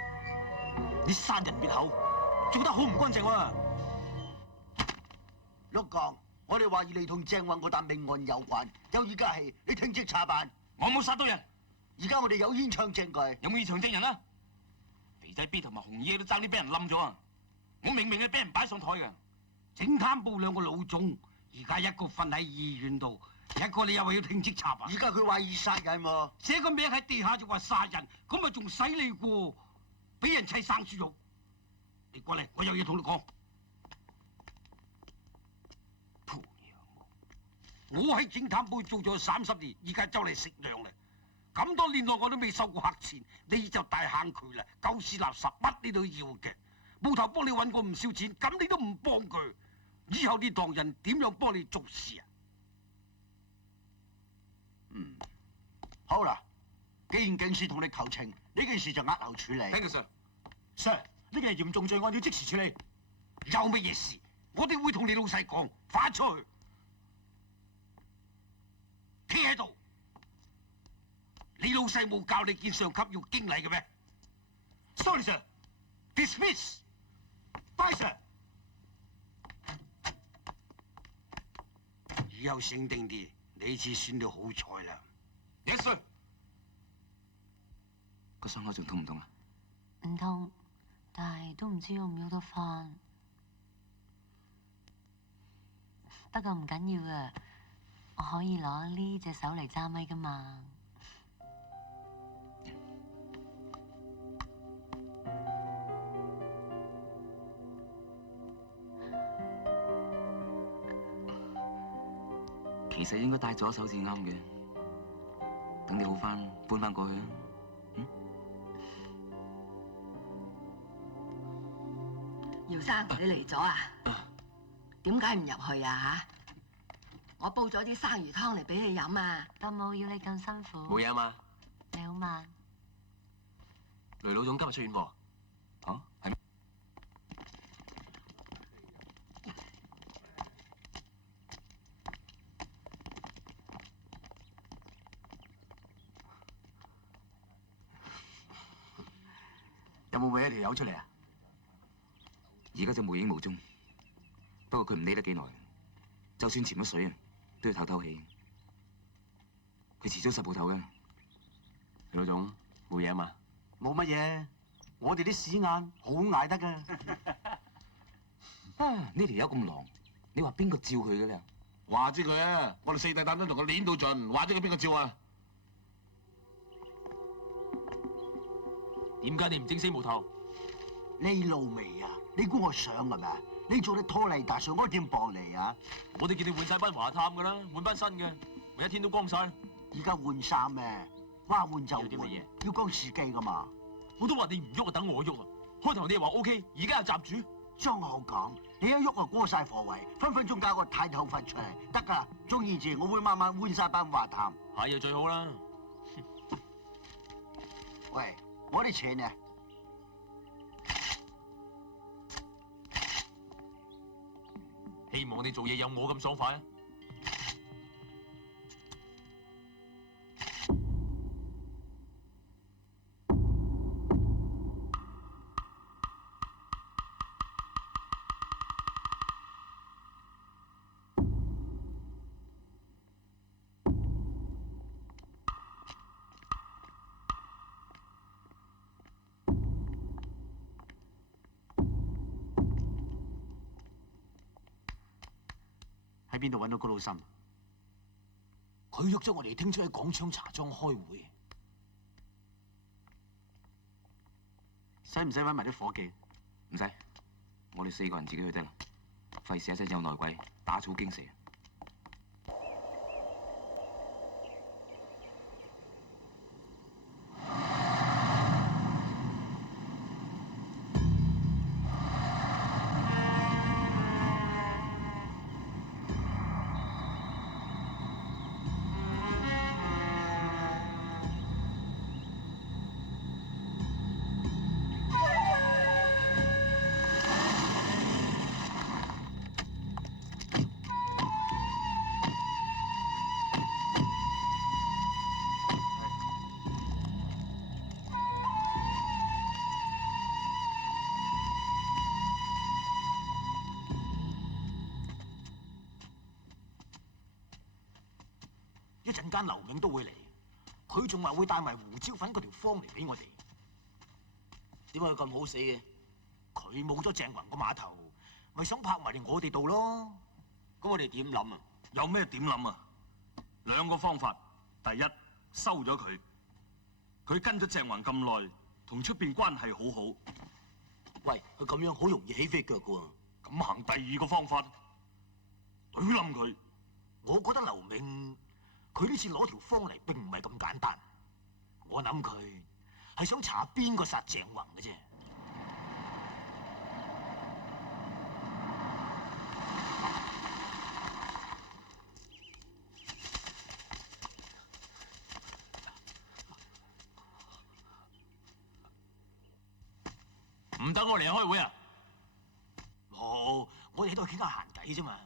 你殺人滅口，做得好唔乾淨喎。陸剛，我哋懷疑你同鄭宏嗰單命案有關，有而家係你聽職查辦。我冇殺到人，而家我哋有現場證據，有冇現場證人啊？肥仔 B 同埋紅爺都爭啲俾人冧咗啊！我明明係俾人擺上台嘅。警探部兩個老總，而家一個瞓喺醫院度，一個你又話要聽職查辦。而家佢懷疑殺人喎，寫個名喺地下就話殺人，咁咪仲犀利過俾人砌生豬肉。你過嚟，我有嘢同你講。我喺警探部做咗30年，而家就嚟食糧啦。咁多年來我都未收過黑錢，你就大坑佢啦，狗屎垃圾乜你都要嘅。冇頭幫你揾過唔少錢，咁你都唔幫佢，以後呢檔人點樣幫你做事啊？好啦，既然警司同你求情，呢件事就押後處理。Thank you, sir。Sir，呢件係嚴重罪案，要即時處理。有乜嘢事，我哋會同你老細講，翻出去。企喺度，你老細冇教你見上級要經禮嘅咩 ？Sorry, sir. Dismiss. Bye, sir. 以後醒定啲，呢次算你好彩啦。Yes, sir。個傷口仲痛唔痛啊？唔痛，但係都唔知要唔要得返。不過唔緊要啊，我可以攞呢隻手嚟揸咪㗎嘛。其實應該戴左手至啱嘅，等你好翻，搬翻過去啊。姚生，你嚟咗啊？點解唔入去啊？嚇！我煲咗啲生魚湯嚟俾你飲啊！都冇要你咁辛苦。冇嘢啊嘛。你好慢。雷老總今日出院喎。嚇？係。飲冇搵一條友出嚟啊？而家就無影無蹤，不過佢唔匿得幾耐，就算潛咗水啊，都要透透氣。佢遲早實蒲頭嘅。老總冇嘢啊嘛？冇乜嘢，我哋啲屎眼好捱得噶。啊！呢條友咁狼，你話邊個照佢嘅咧？話知佢啊！我哋四大膽都同佢攣到盡，話知佢邊個照啊？點解你唔整死無頭？你老味啊！你估我想係咪？你做你拖泥帶水，我點幫你啊？我哋叫你換晒班華探噶啦，換班新嘅，咪一天都光晒。而家換衫咩？話換就換，要講時機噶嘛。我都話你唔喐啊，等我喐啊。開頭你又話 OK，而家又閘住。張口講，你一喐啊過晒火位，分分鐘搞個太頭髮出嚟，得噶啦。總言之，我會慢慢換晒班華探。係啊，最好啦。喂，我啲錢呢？希望你做嘢有我咁爽快啊！喺邊度揾到高老森？佢約咗我哋聽朝喺廣昌茶莊開會，使唔使揾埋啲伙計？唔使，我哋4個人自己去得啦，費事一陣有內鬼打草驚蛇。一陣間劉銘都會嚟，佢仲話會帶埋胡椒粉嗰條方嚟俾我哋。點解佢咁好死嘅？佢冇咗鄭宏個碼頭，咪想拍埋嚟我哋度咯。咁我哋點諗啊？有咩點諗啊？2個方法。第一，收咗佢。佢跟咗鄭宏咁耐，同出邊關係好好。喂，佢咁樣好容易起飛腳噶喎。咁行第2個方法，懟冧佢。我覺得劉銘佢呢次攞條方嚟並唔係咁簡單，我諗佢係想查邊個殺鄭宏嘅啫。唔等我嚟開會啊？冇，我哋喺度傾下閒偈啫嘛。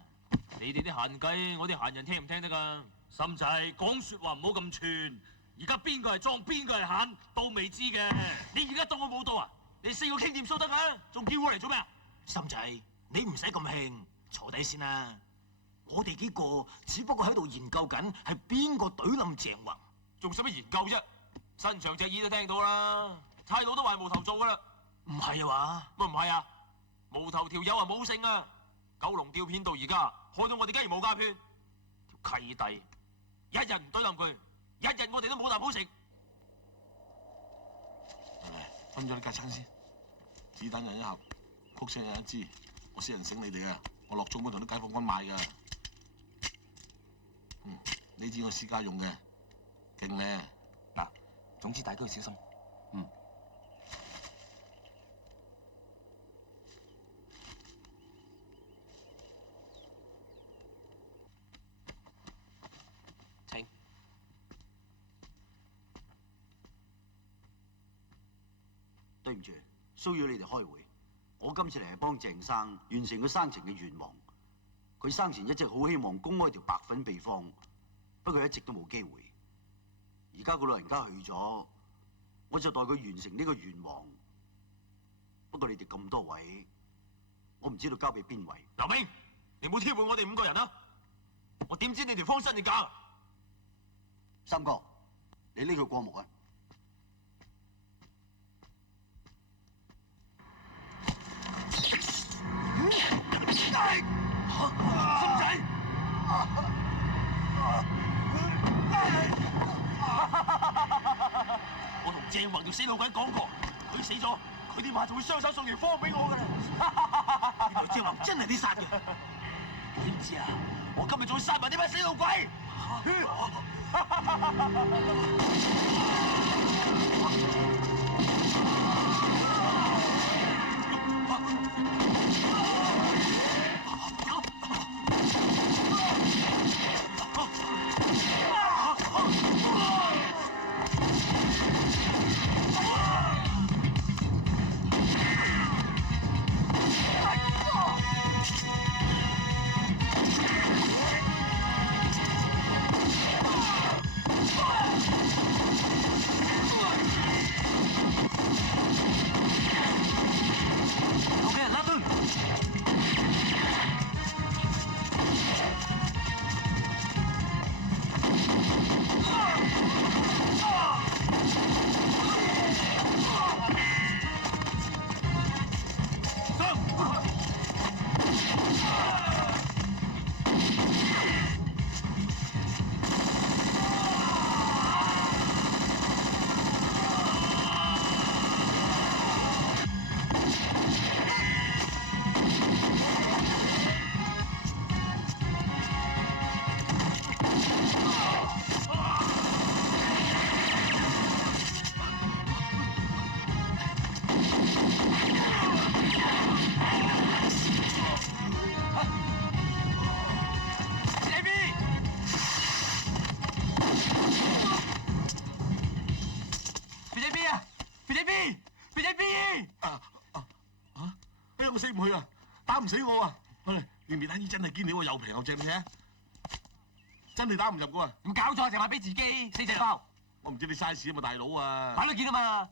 你哋啲閒偈，我啲閒人聽唔聽得㗎？心仔講説話唔好咁串。而家邊個係裝，邊個係閒，都未知嘅。你而家當我冇到啊？你4個傾掂數得㗎，仲叫我嚟做咩啊？心仔，你唔使咁興，坐低先啦。我哋幾個只不過喺度研究緊係邊個懟冧鄭宏，仲使乜研究啫？伸長隻耳都聽到啦，差佬都話係無頭做㗎啦。唔係啊嘛？乜唔係啊？無頭條友啊冇性啊！九龍吊片到而家，害到我哋雞毛鴿血，條契弟，一日唔懟冧佢，一日我哋都冇啖好食。分咗啲架撐先，子彈人1盒，曲聲人1支，我私人醒你哋啊！我落中門同啲解放軍買㗎。呢支我私家用嘅，勁咧。嗱，總之大家要小心。對唔住，騷擾你哋開會。我今次嚟係幫鄭生完成佢生前嘅願望。佢生前一直好希望公開條白粉秘方，不過一直都冇機會。而家個老人家去咗，我就代佢完成呢個願望。不過你哋咁多位，我唔知道交俾邊位。劉明，你冇挑撥我哋5個人啊！我點知你條方身嘅假？三哥，你呢個過目啊！心仔，我同鄭宏條死老鬼講過，佢死咗，佢啲馬就會雙手送完方俾我㗎啦。原來鄭宏真係你殺嘅，點知啊？我今日仲要殺埋呢班死老鬼！我死唔去啊！打唔死我啊！喂，連面單醫真係堅料啊，又平又正嘅，真係打唔入噶喎！唔搞錯，淨係俾自己4隻包。我唔知你 size 啊嘛，大佬啊！睇到見啊嘛！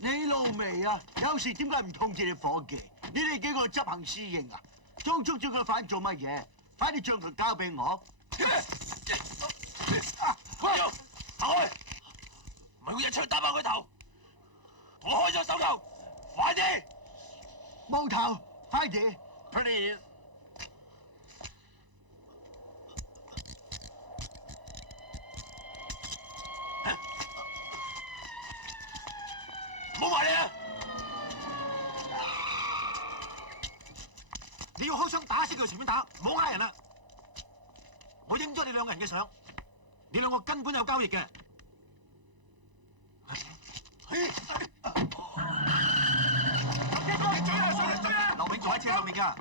你老味啊！有時點解唔通知你伙計？你哋幾個執行司應啊？裝捉咗佢犯做乜嘢？快啲將佢交俾我！行開！唔係會一槍打爆佢頭！同我開咗手頭，快啲！冇頭，快啲 ！Please。隨便打，唔好呃人啦。我影咗你兩個人嘅相，你兩個根本有交易嘅。劉永仲喺車上面㗎。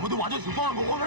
我都話咗條方係我嘅。